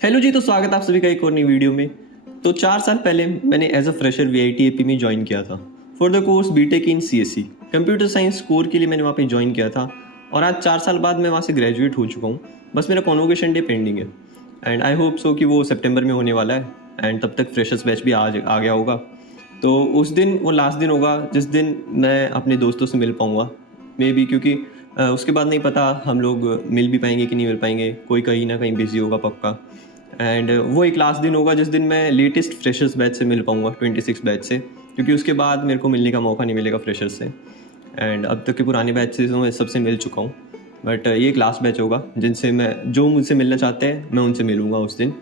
Hello जी, तो स्वागत है आप सभी का एक और नई वीडियो में। तो 4 साल पहले मैंने एज अ फ्रेशर वीआईटी में ज्वाइन किया था for the course BTech in CSC computer science core के लिए मैंने वहाँ पे ज्वाइन किया था। और आज 4 साल बाद मैं वहाँ से ग्रेजुएट हो चुका हूँ। बस मेरा कॉन्वोकेशन डे पेंडिंग है एंड आई होप सो कि वो सितंबर में होने वाला है एंड तब तक फ्रेशर्स बैच भी आ गया होगा। तो उस दिन वो लास्ट दिन होगा जिस दिन मैं अपने दोस्तों से मिल पाऊँगा मे बी, क्योंकि उसके बाद नहीं पता हम लोग मिल भी पाएंगे कि नहीं मिल पाएंगे। कोई कहीं ना कहीं बिजी होगा पक्का। एंड वो एक लास्ट दिन होगा जिस दिन मैं लेटेस्ट फ्रेशर्स बैच से मिल पाऊँगा 26 बैच से, क्योंकि उसके बाद मेरे को मिलने का मौका नहीं मिलेगा फ्रेशर्स से। एंड अब तक के पुराने बैच से मैं सबसे मिल चुका हूँ, बट ये एक लास्ट बैच होगा जिनसे मैं जो मुझसे मिलना चाहते हैं मैं उनसे मिलूँगा उस दिन।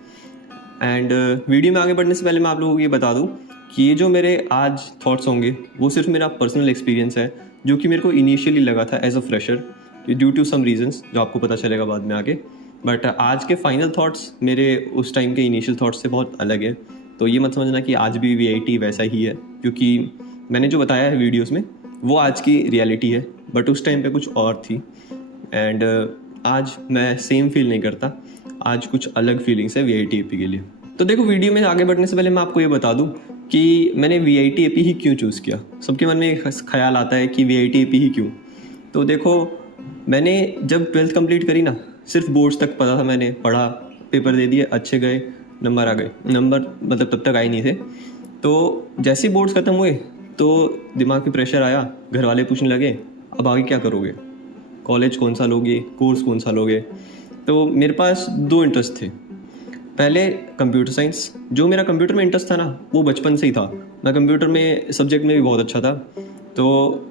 एंड वीडियो में आगे बढ़ने से पहले मैं आप लोगों को ये बता दूँ कि ये जो मेरे आज थॉट्स होंगे वो सिर्फ मेरा पर्सनल एक्सपीरियंस है, जो कि मेरे को इनिशियली लगा था as a fresher due to some reasons जो आपको पता चलेगा बाद में आगे। बट आज के फाइनल थॉट्स मेरे उस टाइम के इनिशियल थॉट्स से बहुत अलग है। तो ये मत समझना कि आज भी वीआईटी वैसा ही है, क्योंकि मैंने जो बताया है वीडियोस में वो आज की रियलिटी है, बट उस टाइम पे कुछ और थी। एंड आज मैं सेम फील नहीं करता, आज कुछ अलग फीलिंग्स है वीआईटी के लिए। तो देखो, वीडियो में आगे बढ़ने से पहले मैं आपको ये बता दूं कि मैंने वीआईटी ही क्यों चूज़ किया। सबके मन में एक ख्याल आता है कि वीआईटी ही क्यों। तो देखो, मैंने जब 12th कंप्लीट करी ना, सिर्फ बोर्ड्स तक पता था, मैंने पढ़ा, पेपर दे दिए, अच्छे गए, नंबर आ गए। नंबर मतलब तब तक आए नहीं थे। तो जैसे ही बोर्ड्स ख़त्म हुए तो दिमाग पे प्रेशर आया, घर वाले पूछने लगे अब आगे क्या करोगे, कॉलेज कौन सा लोगे, कोर्स कौन सा लोगे। तो मेरे पास 2 इंटरेस्ट थे। पहले कंप्यूटर साइंस, जो मेरा कंप्यूटर में इंटरेस्ट था ना वो बचपन से ही था। मैं कंप्यूटर में सब्जेक्ट में भी बहुत अच्छा था, तो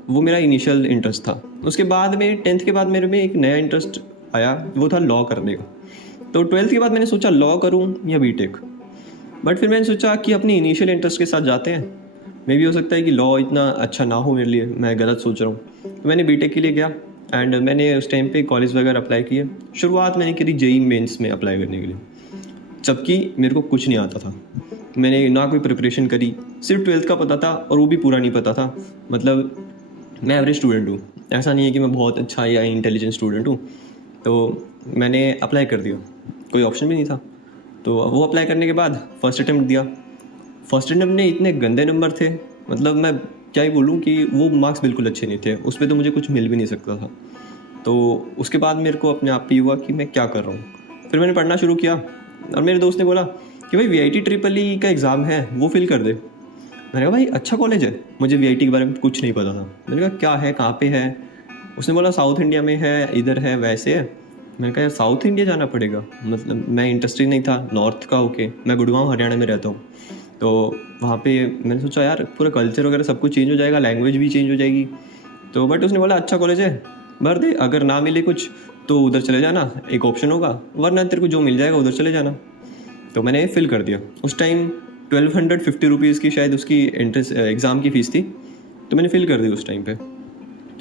वो मेरा इनिशियल इंटरेस्ट था। उसके बाद में 10th के बाद मेरे में एक नया इंटरेस्ट आया, वो था लॉ करने का। तो 12th के बाद मैंने सोचा लॉ करूँ या बीटेक। बट फिर मैंने सोचा कि अपने इनिशियल इंटरेस्ट के साथ जाते हैं। मे भी हो सकता है कि लॉ इतना अच्छा ना हो मेरे लिए, मैं गलत सोच रहा हूँ। तो मैंने बीटेक के लिए गया एंड मैंने उस टाइम पे कॉलेज वगैरह अप्लाई किए। शुरुआत मैंने करी जेईई मेंस में अप्लाई करने के लिए, जबकि मेरे को कुछ नहीं आता था। मैंने ना कोई प्रिपरेशन करी, सिर्फ 12th का पता था और वो भी पूरा नहीं पता था। मतलब मैं एवरेज स्टूडेंट हूँ, ऐसा नहीं है कि मैं बहुत अच्छा या इंटेलिजेंट स्टूडेंट हूँ। तो मैंने अप्लाई कर दिया, कोई ऑप्शन भी नहीं था। तो वो अप्लाई करने के बाद फर्स्ट अटैम्प्ट दिया। फर्स्ट अटैम्प्ट में इतने गंदे नंबर थे, मतलब मैं क्या ही बोलूँ कि वो मार्क्स बिल्कुल अच्छे नहीं थे, उस पर तो मुझे कुछ मिल भी नहीं सकता था। तो उसके बाद मेरे को अपने आप पे हुआ कि मैं क्या कर रहा हूँ। फिर मैंने पढ़ना शुरू किया और मेरे दोस्त ने बोला कि भाई वीआईटी ट्रिपल ई का एग्ज़ाम है, वो फिल कर दे। मैंने कहा भाई अच्छा कॉलेज है, मुझे वीआईटी के बारे में कुछ नहीं पता था। मैंने कहा क्या है, कहाँ पे है। उसने बोला साउथ इंडिया में है, इधर है, वैसे है। मैंने कहा यार साउथ इंडिया जाना पड़ेगा, मतलब मैं इंटरेस्टेड नहीं था नॉर्थ का होके। मैं गुड़गांव हरियाणा में रहता हूँ। तो वहाँ पे मैंने सोचा यार पूरा कल्चर वगैरह सब कुछ चेंज हो जाएगा, लैंग्वेज भी चेंज हो जाएगी। तो बट उसने बोला अच्छा कॉलेज है, भर दे, अगर ना मिले कुछ तो उधर चले जाना, एक ऑप्शन होगा, वरना तेरे को जो मिल जाएगा उधर चले जाना। तो मैंने फिल कर दिया। उस टाइम 1250 रुपीज़ की शायद उसकी एंट्रेंस एग्ज़ाम की फ़ीस थी, तो मैंने फिल कर दी उस टाइम पे।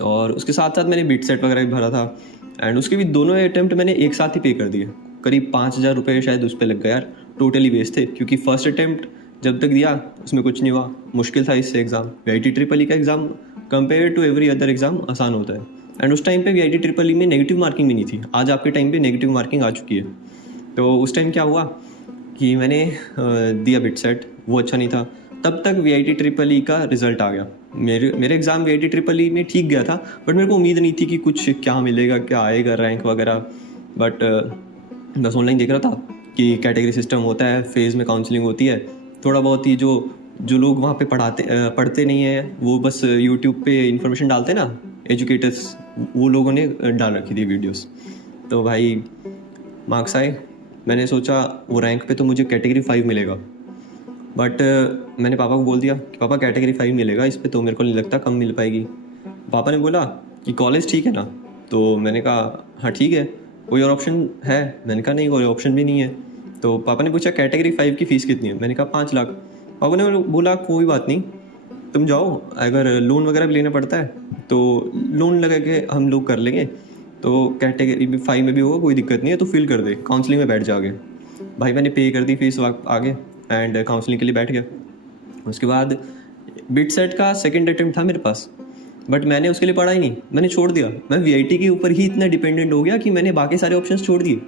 और उसके साथ साथ मैंने बीट सेट वगैरह भी भरा था एंड उसके भी दोनों अटैम्प्ट मैंने एक साथ ही पे कर दिए। करीब 5000 रुपये शायद उस पर लग गया यार, टोटली वेस्ट थे। क्योंकि फर्स्ट अटैम्प्ट जब तक दिया उसमें कुछ नहीं हुआ, मुश्किल था इससे एग्ज़ाम। वीआईटी ट्रिपल ई का exam compare to every other exam आसान होता है। एंड उस टाइम पे वीआईटी ट्रिपल ई में नेगेटिव मार्किंग भी नहीं थी, आज आपके टाइम पे नेगेटिव मार्किंग आ चुकी है। तो उस टाइम क्या हुआ कि मैंने दिया बिट सेट, वो अच्छा नहीं था। तब तक वीआईटी ट्रिपल ई का रिज़ल्ट आ गया। मेरे एग्ज़ाम वीआईटी ट्रिपल ई में ठीक गया था, बट मेरे को उम्मीद नहीं थी कि कुछ क्या मिलेगा, क्या आएगा रैंक वगैरह। बट बस ऑनलाइन देख रहा था कि कैटेगरी सिस्टम होता है, फेज़ में काउंसलिंग होती है। थोड़ा बहुत ही जो लोग वहाँ पे पढ़ते नहीं हैं, वो बस यूट्यूब पे इन्फॉर्मेशन डालते ना, एजुकेटर्स, वो लोगों ने डाल रखी थी वीडियोस। तो भाई मार्क्स आए, मैंने सोचा वो रैंक पे तो मुझे कैटेगरी 5 मिलेगा। बट मैंने पापा को बोल दिया कि पापा कैटेगरी 5 मिलेगा, इस पे तो मेरे को नहीं लगता कम मिल पाएगी। पापा ने बोला कि कॉलेज ठीक है ना। तो मैंने कहा हाँ ठीक है, कोई और ऑप्शन है। मैंने कहा नहीं, कोई ऑप्शन भी नहीं है। तो पापा ने पूछा कैटेगरी 5 की फ़ीस कितनी है। मैंने कहा 5 लाख। पापा ने बोला कोई बात नहीं, तुम जाओ, अगर लोन वगैरह भी लेना पड़ता है तो लोन लगा के हम लोग कर लेंगे। तो कैटेगरी 5 में भी होगा, कोई दिक्कत नहीं है, तो फिल कर दे, काउंसलिंग में बैठ जाओगे। भाई मैंने पे कर दी फीस आगे एंड काउंसलिंग के लिए बैठ गया। उसके बाद बिट सेट का सेकंड अटेम्प्ट था मेरे पास, बट मैंने उसके लिए पढ़ा ही नहीं, मैंने छोड़ दिया। मैं वीआईटी के ऊपर ही इतना डिपेंडेंट हो गया कि मैंने बाकी सारे ऑप्शंस छोड़ दिए।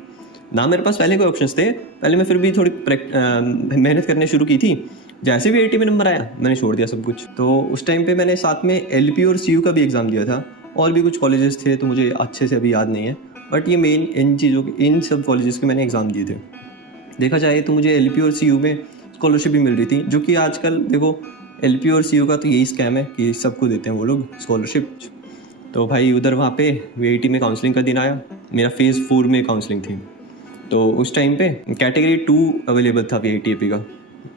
ना मेरे पास पहले कोई ऑप्शंस थे, पहले मैं फिर भी थोड़ी मेहनत करने शुरू की थी। जैसे भी 80 में नंबर आया मैंने छोड़ दिया सब कुछ। तो उस टाइम पे मैंने साथ में LP और CU का भी एग्ज़ाम दिया था, और भी कुछ कॉलेजेस थे तो मुझे अच्छे से अभी याद नहीं है, बट ये मेन इन सब कॉलेजेस के मैंने एग्ज़ाम दिए थे। देखा जाए तो मुझे LP और CU में स्कॉलरशिप भी मिल रही थी, जो कि आजकल देखो LP और CU का तो यही स्कैम है कि सबको देते हैं वो लोग स्कॉलरशिप। तो भाई उधर वहाँ पे VIT में काउंसलिंग का दिन आया, मेरा फेज़ 4 में काउंसलिंग थी। तो उस टाइम पे कैटेगरी 2 अवेलेबल था VIT AP का,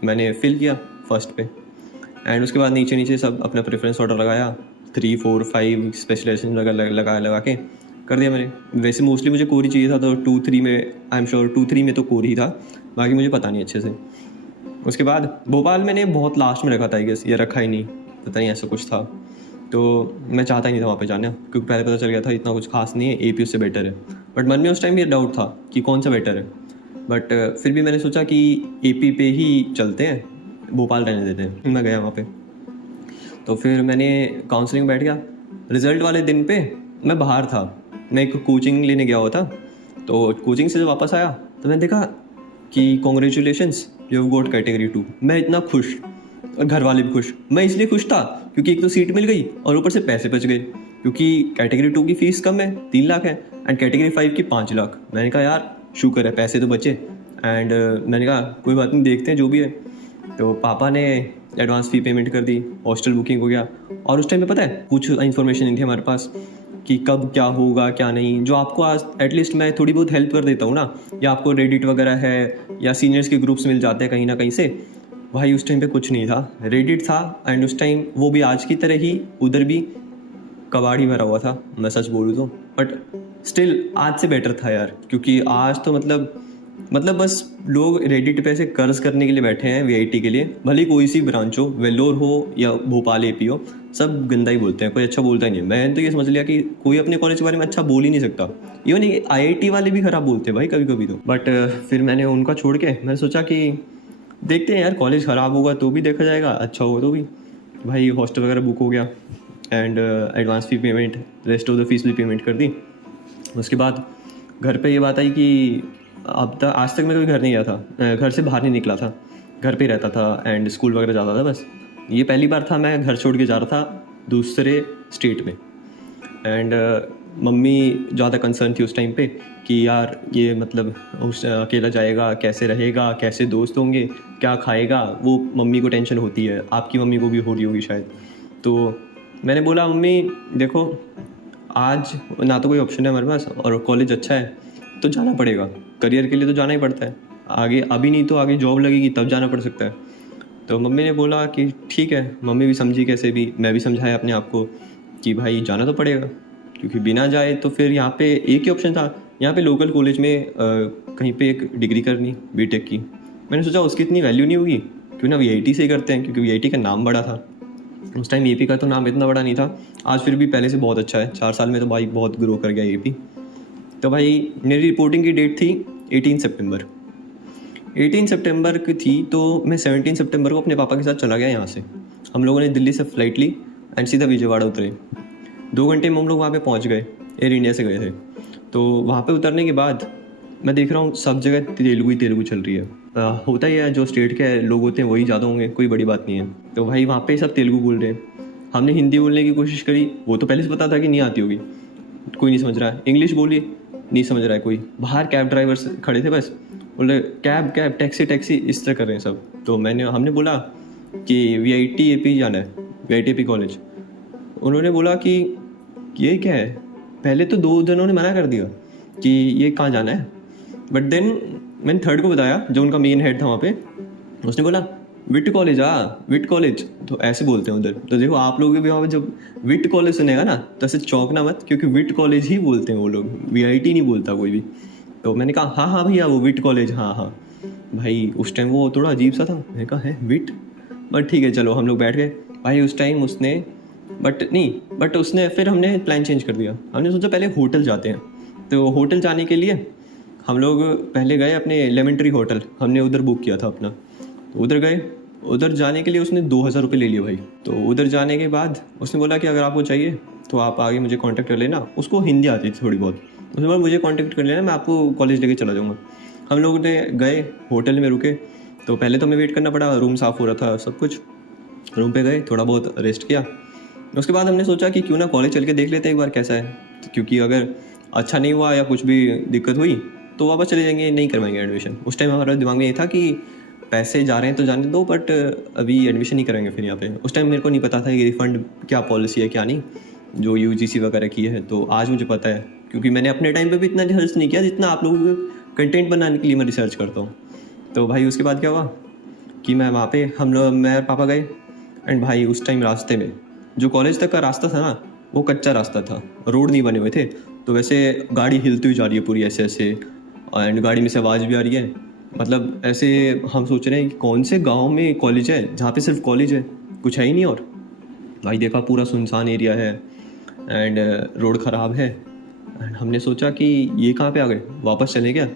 मैंने फिल किया फर्स्ट पे, एंड उसके बाद नीचे सब अपना प्रेफरेंस ऑर्डर लगाया, 3, 4, 5 स्पेशलाइजेशन लगा के कर दिया मैंने। वैसे मोस्टली मुझे कोर ही चाहिए था, तो 2, 3 में आई एम श्योर 2, 3 में तो कोर ही था, बाकी मुझे पता नहीं अच्छे से। उसके बाद भोपाल मैंने बहुत लास्ट में रखा था, आई गेस, या रखा ही नहीं, पता नहीं, ऐसा कुछ था। तो मैं चाहता ही नहीं था वहाँ पे जाना, क्योंकि पहले पता चल गया था इतना कुछ खास नहीं है, AP उससे बेटर है। बट मन में उस टाइम ये डाउट था कि कौन सा बेटर है, बट फिर भी मैंने सोचा कि AP पे ही चलते हैं, भोपाल रहने देते हैं। मैं गया वहाँ पे, तो फिर मैंने काउंसलिंग बैठ गया। रिज़ल्ट वाले दिन पे मैं बाहर था, मैं एक कोचिंग लेने गया हुआ था। तो कोचिंग से जब वापस आया तो मैंने देखा कि congratulations, you have got category 2। मैं इतना खुश, और घर वाले भी खुश। मैं इसलिए खुश था क्योंकि एक तो सीट मिल गई और ऊपर से पैसे बच गए, क्योंकि कैटेगरी 2 की फ़ीस कम है, 3 लाख है, एंड कैटेगरी 5 की 5 लाख। मैंने कहा यार शुक्र है पैसे तो बचे, एंड मैंने कहा कोई बात नहीं, देखते हैं जो भी है। तो पापा ने एडवांस फ़ी पेमेंट कर दी, हॉस्टल बुकिंग हो गया। और उस टाइम पे पता है कुछ इन्फॉर्मेशन नहीं थी हमारे पास कि कब क्या होगा क्या नहीं, जो आपको आज एटलीस्ट मैं थोड़ी बहुत हेल्प कर देता हूँ ना, या आपको रेडिट वगैरह है या सीनियर्स के ग्रुप्स मिल जाते हैं कहीं ना कहीं से। भाई उस टाइम पे कुछ नहीं था, रेडिट था, एंड उस टाइम वो भी आज की तरह ही उधर भी कबाड़ ही भरा हुआ था, मैं सच बोलूँ तो। बट स्टिल आज से बेटर था यार, क्योंकि आज तो मतलब बस लोग रेडिट पे ऐसे कर्ज करने के लिए बैठे हैं VIT के लिए, भले कोई सी ब्रांच हो, वेल्लोर हो या भोपाल AP हो, सब गंदा ही बोलते हैं, कोई अच्छा बोलता ही नहीं। मैंने तो ये समझ लिया कि कोई अपने कॉलेज के बारे में अच्छा बोल ही नहीं सकता। इवन IIT वाले भी ख़राब बोलते हैं भाई कभी कभी तो। बट फिर मैंने उनका छोड़ के मैंने सोचा कि देखते हैं यार, कॉलेज ख़राब होगा तो भी देखा जाएगा, अच्छा होगा तो भी। भाई हॉस्टल वगैरह बुक हो गया, and advance fee payment, rest of the fees भी पेमेंट कर दी। उसके बाद घर पे ये बात आई कि अब तक आज तक मैं कभी घर नहीं गया था, घर से बाहर नहीं निकला था, घर पे ही रहता था, एंड स्कूल वगैरह जाता था बस। ये पहली बार था मैं घर छोड़ के जा रहा था दूसरे स्टेट में, एंड मम्मी ज़्यादा कंसर्न थी उस टाइम पे कि यार ये मतलब उस अकेला जाएगा, कैसे रहेगा, कैसे दोस्त होंगे, क्या खाएगा, वो मम्मी को टेंशन होती है, आपकी मम्मी को भी हो रही होगी शायद। तो मैंने बोला मम्मी देखो, आज ना तो कोई ऑप्शन है हमारे पास, और कॉलेज अच्छा है तो जाना पड़ेगा, करियर के लिए तो जाना ही पड़ता है, आगे अभी नहीं तो आगे जॉब लगेगी तब जाना पड़ सकता है। तो मम्मी ने बोला कि ठीक है। मम्मी भी समझी कैसे भी, मैं भी समझाया अपने आप को कि भाई जाना तो पड़ेगा, क्योंकि बिना जाए तो फिर यहाँ पे एक ही ऑप्शन था, यहाँ पे लोकल कॉलेज में कहीं पे एक डिग्री करनी BTech की। मैंने सोचा उसकी इतनी वैल्यू नहीं होगी, क्यों ना VIT से ही करते हैं, क्योंकि VIT का नाम बड़ा था उस टाइम। AP का तो नाम इतना बड़ा नहीं था, आज फिर भी पहले से बहुत अच्छा है, 4 साल में तो भाई बहुत ग्रो कर गया AP। तो भाई मेरी रिपोर्टिंग की डेट थी 18 सितंबर। 18 सितंबर की थी, तो मैं 17 सितंबर को अपने पापा के साथ चला गया यहाँ से। हम लोगों ने दिल्ली से फ़्लाइट ली एंड सीधा विजयवाड़ा उतरे। 2 घंटे में हम लोग वहाँ पे पहुँच गए, एयर इंडिया से गए थे। तो वहाँ पे उतरने के बाद मैं देख रहा हूँ सब जगह तेलुगु चल रही है। होता ही है, जो स्टेट के लोग होते हैं वही ज़्यादा होंगे, कोई बड़ी बात नहीं है। तो भाई वहाँ पे सब तेलुगु बोल रहे हैं। हमने हिंदी बोलने की कोशिश करी, वो तो पहले से पता था कि नहीं आती होगी, कोई नहीं समझ रहा है। इंग्लिश बोली, नहीं समझ रहा है कोई। बाहर कैब ड्राइवर्स खड़े थे, बस बोले कैब टैक्सी इस तरह कर रहे हैं सब। तो हमने बोला कि VIT AP जाना है, VIT AP कॉलेज। उन्होंने बोला कि ये क्या है, पहले तो 2 जनों ने मना कर दिया कि ये कहाँ जाना है, बट देन मैंने थर्ड को बताया, जो उनका मेन हेड था वहाँ पे। उसने बोला विट कॉलेज, विट कॉलेज, तो ऐसे बोलते हैं उधर। तो देखो आप लोग भी वहाँ पे जब विट कॉलेज सुनेगा ना तो ऐसे चौंकना मत, क्योंकि विट कॉलेज ही बोलते हैं वो लोग, VIT नहीं बोलता कोई भी। तो मैंने कहा हाँ भैया वो विट कॉलेज, हाँ। भाई उस टाइम वो थोड़ा अजीब सा था, मैंने कहा है विट, बट ठीक है चलो हम लोग बैठ गए। भाई उस टाइम बट उसने फिर हमने प्लान चेंज कर दिया। हमने सोचा पहले होटल जाते हैं। तो होटल जाने के लिए हम लोग पहले गए अपने लेमन ट्री होटल, हमने उधर बुक किया था अपना। तो उधर गए, उधर जाने के लिए उसने 2000 रुपये ले लिए भाई। तो उधर जाने के बाद उसने बोला कि अगर आपको चाहिए तो आप आगे मुझे कांटेक्ट कर लेना। उसको हिंदी आती थी थोड़ी बहुत, उसने बोला मुझे कांटेक्ट कर लेना, मैं आपको कॉलेज लेके चला जाऊँगा। हम लोग ने गए, होटल में रुके। तो पहले तो हमें वेट करना पड़ा, रूम साफ़ हो रहा था सब कुछ। रूम पे गए, थोड़ा बहुत रेस्ट किया। उसके बाद हमने सोचा कि क्यों ना कॉलेज चल के देख लेते हैं एक बार कैसा है, क्योंकि अगर अच्छा नहीं हुआ या कुछ भी दिक्कत हुई तो वापस चले जाएंगे, नहीं करवाएंगे एडमिशन। उस टाइम हमारे दिमाग में ये था कि पैसे जा रहे हैं तो जाने दो, बट अभी एडमिशन नहीं कराएंगे फिर यहाँ पे। उस टाइम मेरे को नहीं पता था कि रिफ़ंड क्या पॉलिसी है क्या नहीं, जो यूजीसी वगैरह की है। तो आज मुझे पता है, क्योंकि मैंने अपने टाइम पे भी इतना रिसर्च नहीं किया जितना आप लोगों के कंटेंट बनाने के लिए मैं रिसर्च करता हूँ। तो भाई उसके बाद क्या हुआ कि मैं वहाँ पे, हम लोग, मैं और पापा गए। एंड भाई उस टाइम रास्ते में जो कॉलेज तक का रास्ता था ना, वो कच्चा रास्ता था, रोड नहीं बने हुए थे। तो वैसे गाड़ी हिलती हुई जा रही है पूरी ऐसे ऐसे, एंड गाड़ी में से आवाज़ भी आ रही है। मतलब ऐसे हम सोच रहे हैं कि कौन से गांव में कॉलेज है जहाँ पे सिर्फ कॉलेज है, कुछ है ही नहीं। और भाई देखा पूरा सुनसान एरिया है एंड रोड ख़राब है। एंड हमने सोचा कि ये कहाँ पे आ गए, वापस चले क्या।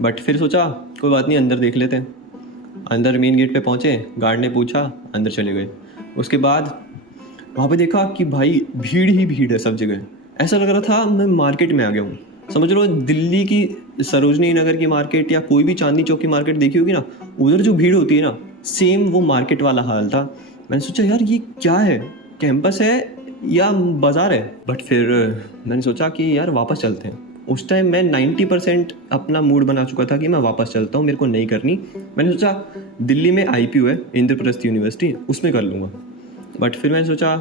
बट फिर सोचा कोई बात नहीं, अंदर देख लेते हैं। अंदर मेन गेट पे पहुँचे, गार्ड ने पूछा, अंदर चले गए। उसके बाद वहाँ पे देखा कि भाई भीड़ ही भीड़ है सब जगह। ऐसा लग रहा था मैं मार्केट में आ गया हूँ। समझ लो दिल्ली की सरोजनी नगर की मार्केट या कोई भी चांदनी चौक की मार्केट देखी होगी ना, उधर जो भीड़ होती है ना, सेम वो मार्केट वाला हाल था। मैंने सोचा यार ये क्या है, कैंपस है या बाज़ार है। बट फिर मैंने सोचा कि यार वापस चलते हैं। उस टाइम मैं 90% अपना मूड बना चुका था कि मैं वापस चलता हूँ, मेरे को नहीं करनी। मैंने सोचा दिल्ली में IPU है, इंद्रप्रस्थ यूनिवर्सिटी, उसमें कर लूँगा। बट फिर मैंने सोचा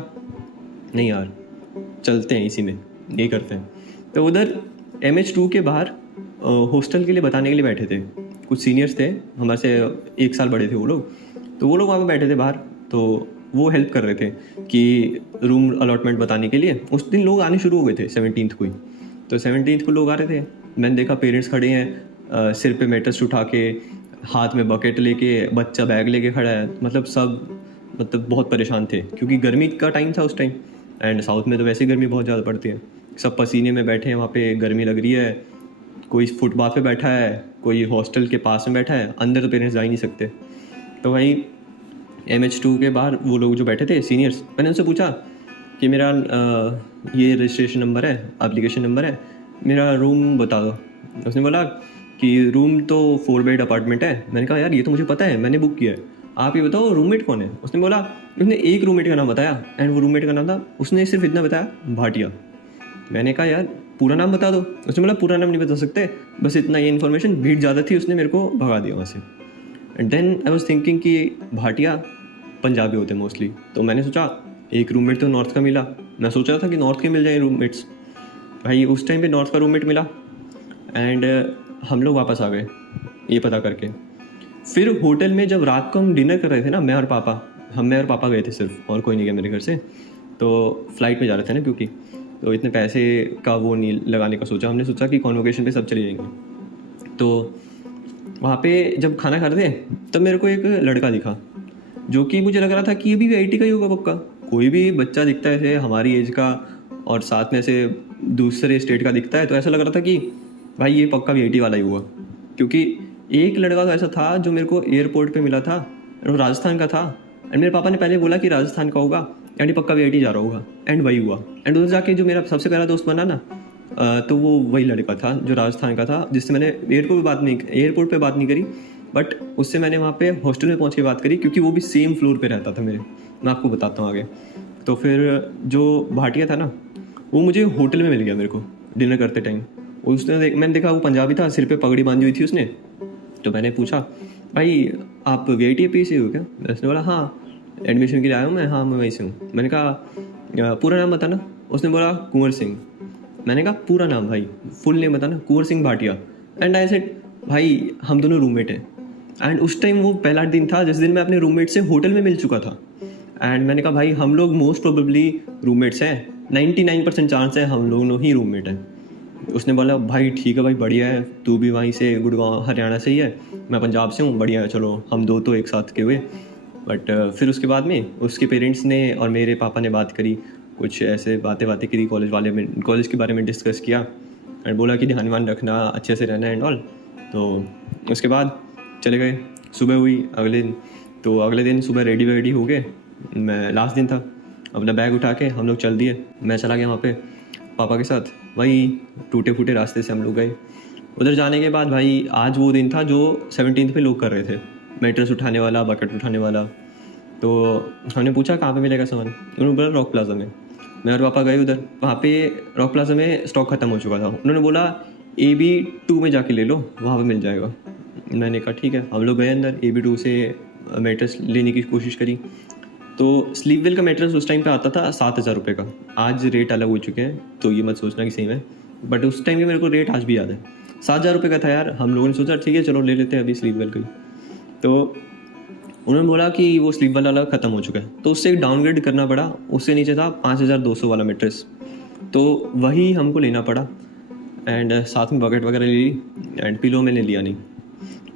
नहीं यार, चलते हैं इसी में, यही करते हैं। तो उधर MH2 के बाहर हॉस्टल के लिए बताने के लिए बैठे थे कुछ सीनियर्स थे, हमारे से 1 साल बड़े थे वो लोग। तो वो लोग वहाँ पे बैठे थे बाहर, तो वो हेल्प कर रहे थे कि रूम अलॉटमेंट बताने के लिए। उस दिन लोग आने शुरू हो गए थे 17th को ही। तो 17th को लोग आ रहे थे, मैंने देखा पेरेंट्स खड़े हैं, सिर पे मेटर्स उठा के, हाथ में बकेट लेके, बच्चा बैग लेके खड़ा है। मतलब सब बहुत परेशान थे, क्योंकि गर्मी का टाइम था उस टाइम। एंड साउथ में तो वैसे ही गर्मी बहुत ज़्यादा पड़ती है। सब पसीने में बैठे हैं, वहाँ पे गर्मी लग रही है। कोई फुटपाथ पे बैठा है, कोई हॉस्टल के पास में बैठा है, अंदर तो पेरेंट्स जा ही नहीं सकते। तो भाई MH2 के बाहर वो लोग जो बैठे थे सीनियर्स, मैंने उनसे पूछा कि मेरा ये रजिस्ट्रेशन नंबर है, एप्लीकेशन नंबर है, मेरा रूम बता दो। उसने बोला कि रूम तो 4 बेड अपार्टमेंट है। मैंने कहा यार ये तो मुझे पता है, मैंने बुक किया है, आप ये बताओ रूममेट कौन है। उसने बोला, उसने एक रूममेट का नाम बताया, एंड वो रूममेट का नाम था, उसने सिर्फ इतना बताया, भाटिया। मैंने कहा यार पूरा नाम बता दो। उसने बोला पूरा नाम नहीं बता सकते, बस इतना ये इन्फॉर्मेशन, भीड़ ज़्यादा थी, उसने मेरे को भगा दिया वहाँ से। And then I was thinking कि भाटिया पंजाबी होते हैं मोस्टली। तो मैंने सोचा एक रूममेट तो नॉर्थ का मिला, मैं सोच रहा था कि नॉर्थ के मिल जाए रूममेट्स। भाई उस टाइम पे नॉर्थ का रूममेट मिला। एंड हम लोग वापस आ गए ये पता करके। फिर होटल में जब रात को हम डिनर कर रहे थे ना, मैं और पापा गए थे सिर्फ, और कोई नहीं गया मेरे घर से। तो फ्लाइट में जा रहे थे ना, क्योंकि तो इतने पैसे का वो नहीं लगाने का सोचा। हमने सोचा कि कॉन्वोकेशन पे सब चले जाएंगे। तो वहाँ पे जब खाना खा रहे थे तब मेरे को एक लड़का दिखा, जो कि मुझे लग रहा था कि ये भी VIT का ही होगा पक्का। कोई भी बच्चा दिखता है ऐसे हमारी एज का, और साथ में ऐसे दूसरे स्टेट का दिखता है, तो ऐसा लग रहा था कि भाई ये पक्का VIT वाला ही हुआ। क्योंकि एक लड़का तो ऐसा था जो मेरे को एयरपोर्ट पे मिला था, वो राजस्थान का था। एंड मेरे पापा ने पहले बोला कि राजस्थान का होगा, एंड पक्का VIT जा रहा होगा, एंड वही हुआ। एंड उधर जाके जो मेरा सबसे पहला दोस्त बना ना, तो वो वही लड़का था जो राजस्थान का था, जिससे मैंने एयरपोर्ट पे बात नहीं करी। बट उससे मैंने वहाँ पे हॉस्टल में पहुँच के बात करी, क्योंकि वो भी सेम फ्लोर पे रहता था मेरे। मैं आपको बताता हूँ आगे। तो फिर जो भाटिया था ना, वो मुझे होटल में मिल गया मेरे को डिनर करते टाइम। उसने मैंने देखा वो पंजाबी था, सिर पे पगड़ी बांधी हुई थी उसने। तो मैंने पूछा भाई आप VIT से हो क्या? उसने बोला हाँ, एडमिशन के लिए आया हूँ मैं, हाँ मैं वहीं से हूँ। मैंने कहा पूरा नाम बताना। उसने बोला कुंवर सिंह। मैंने कहा पूरा नाम भाई, फुल नेम बताना, Kunwar Singh Bhatia. And I said भाई हम दोनों रूममेट हैं। एंड उस टाइम वो पहला दिन था जिस दिन मैं अपने रूममेट से होटल में मिल चुका था। एंड मैंने कहा भाई हम लोग मोस्ट प्रोबेबली रूममेट्स हैं, 99% चांस है हम लोग ही रूममेट हैं। उसने बोला भाई ठीक है भाई, बढ़िया है, तू भी वहीं से गुड़गांव हरियाणा से ही है, मैं पंजाब से हूँ, बढ़िया है, चलो हम दो तो एक साथ के हुए। बट फिर उसके बाद में उसके पेरेंट्स ने और मेरे पापा ने बात करी, कुछ ऐसे बातें करी, कॉलेज के बारे में डिस्कस किया, एंड बोला कि ध्यान रखना, अच्छे से रहना एंड ऑल। तो उसके बाद चले गए। सुबह हुई अगले दिन, तो अगले दिन सुबह रेडी हो गए। मैं लास्ट दिन था, अपना बैग उठा के हम लोग चल दिए। मैं चला गया वहाँ पे पापा के साथ। वही टूटे फूटे रास्ते से हम लोग गए। उधर जाने के बाद भाई आज वो दिन था जो 17th पे लोग कर रहे थे, मैट्रेस उठाने वाला, बकेट उठाने वाला। तो हमने पूछा कहाँ पे मिलेगा सामान, उन्होंने बोला रॉक प्लाजा में। मैं और पापा गए उधर, वहाँ पे रॉक प्लाजा में स्टॉक ख़त्म हो चुका था। उन्होंने बोला AB2 में जाके ले लो, वहाँ पे मिल जाएगा। मैंने कहा ठीक है। हम लोग गए अंदर, AB2 से मैट्रेस लेने की कोशिश करी। तो स्लीपवेल का मैट्रेस उस टाइम पे आता था 7,000 रुपये का। आज रेट अलग हो चुके हैं, तो ये मत सोचना कि सेम है, बट उस टाइम पे मेरे को रेट आज भी याद है। 7,000 रुपये का था यार। हम लोगों ने सोचा ठीक है चलो ले लेते हैं अभी स्लीपवेल का ही। तो उन्होंने बोला कि वो स्लीपवेल वाला ख़त्म हो चुका है, तो उससे डाउनग्रेड करना पड़ा। उससे नीचे था 5,200 वाला मैट्रेस, तो वही हमको लेना पड़ा। एंड साथ में बकेट वगैरह ले ली, एंड पिलो मैंने लिया नहीं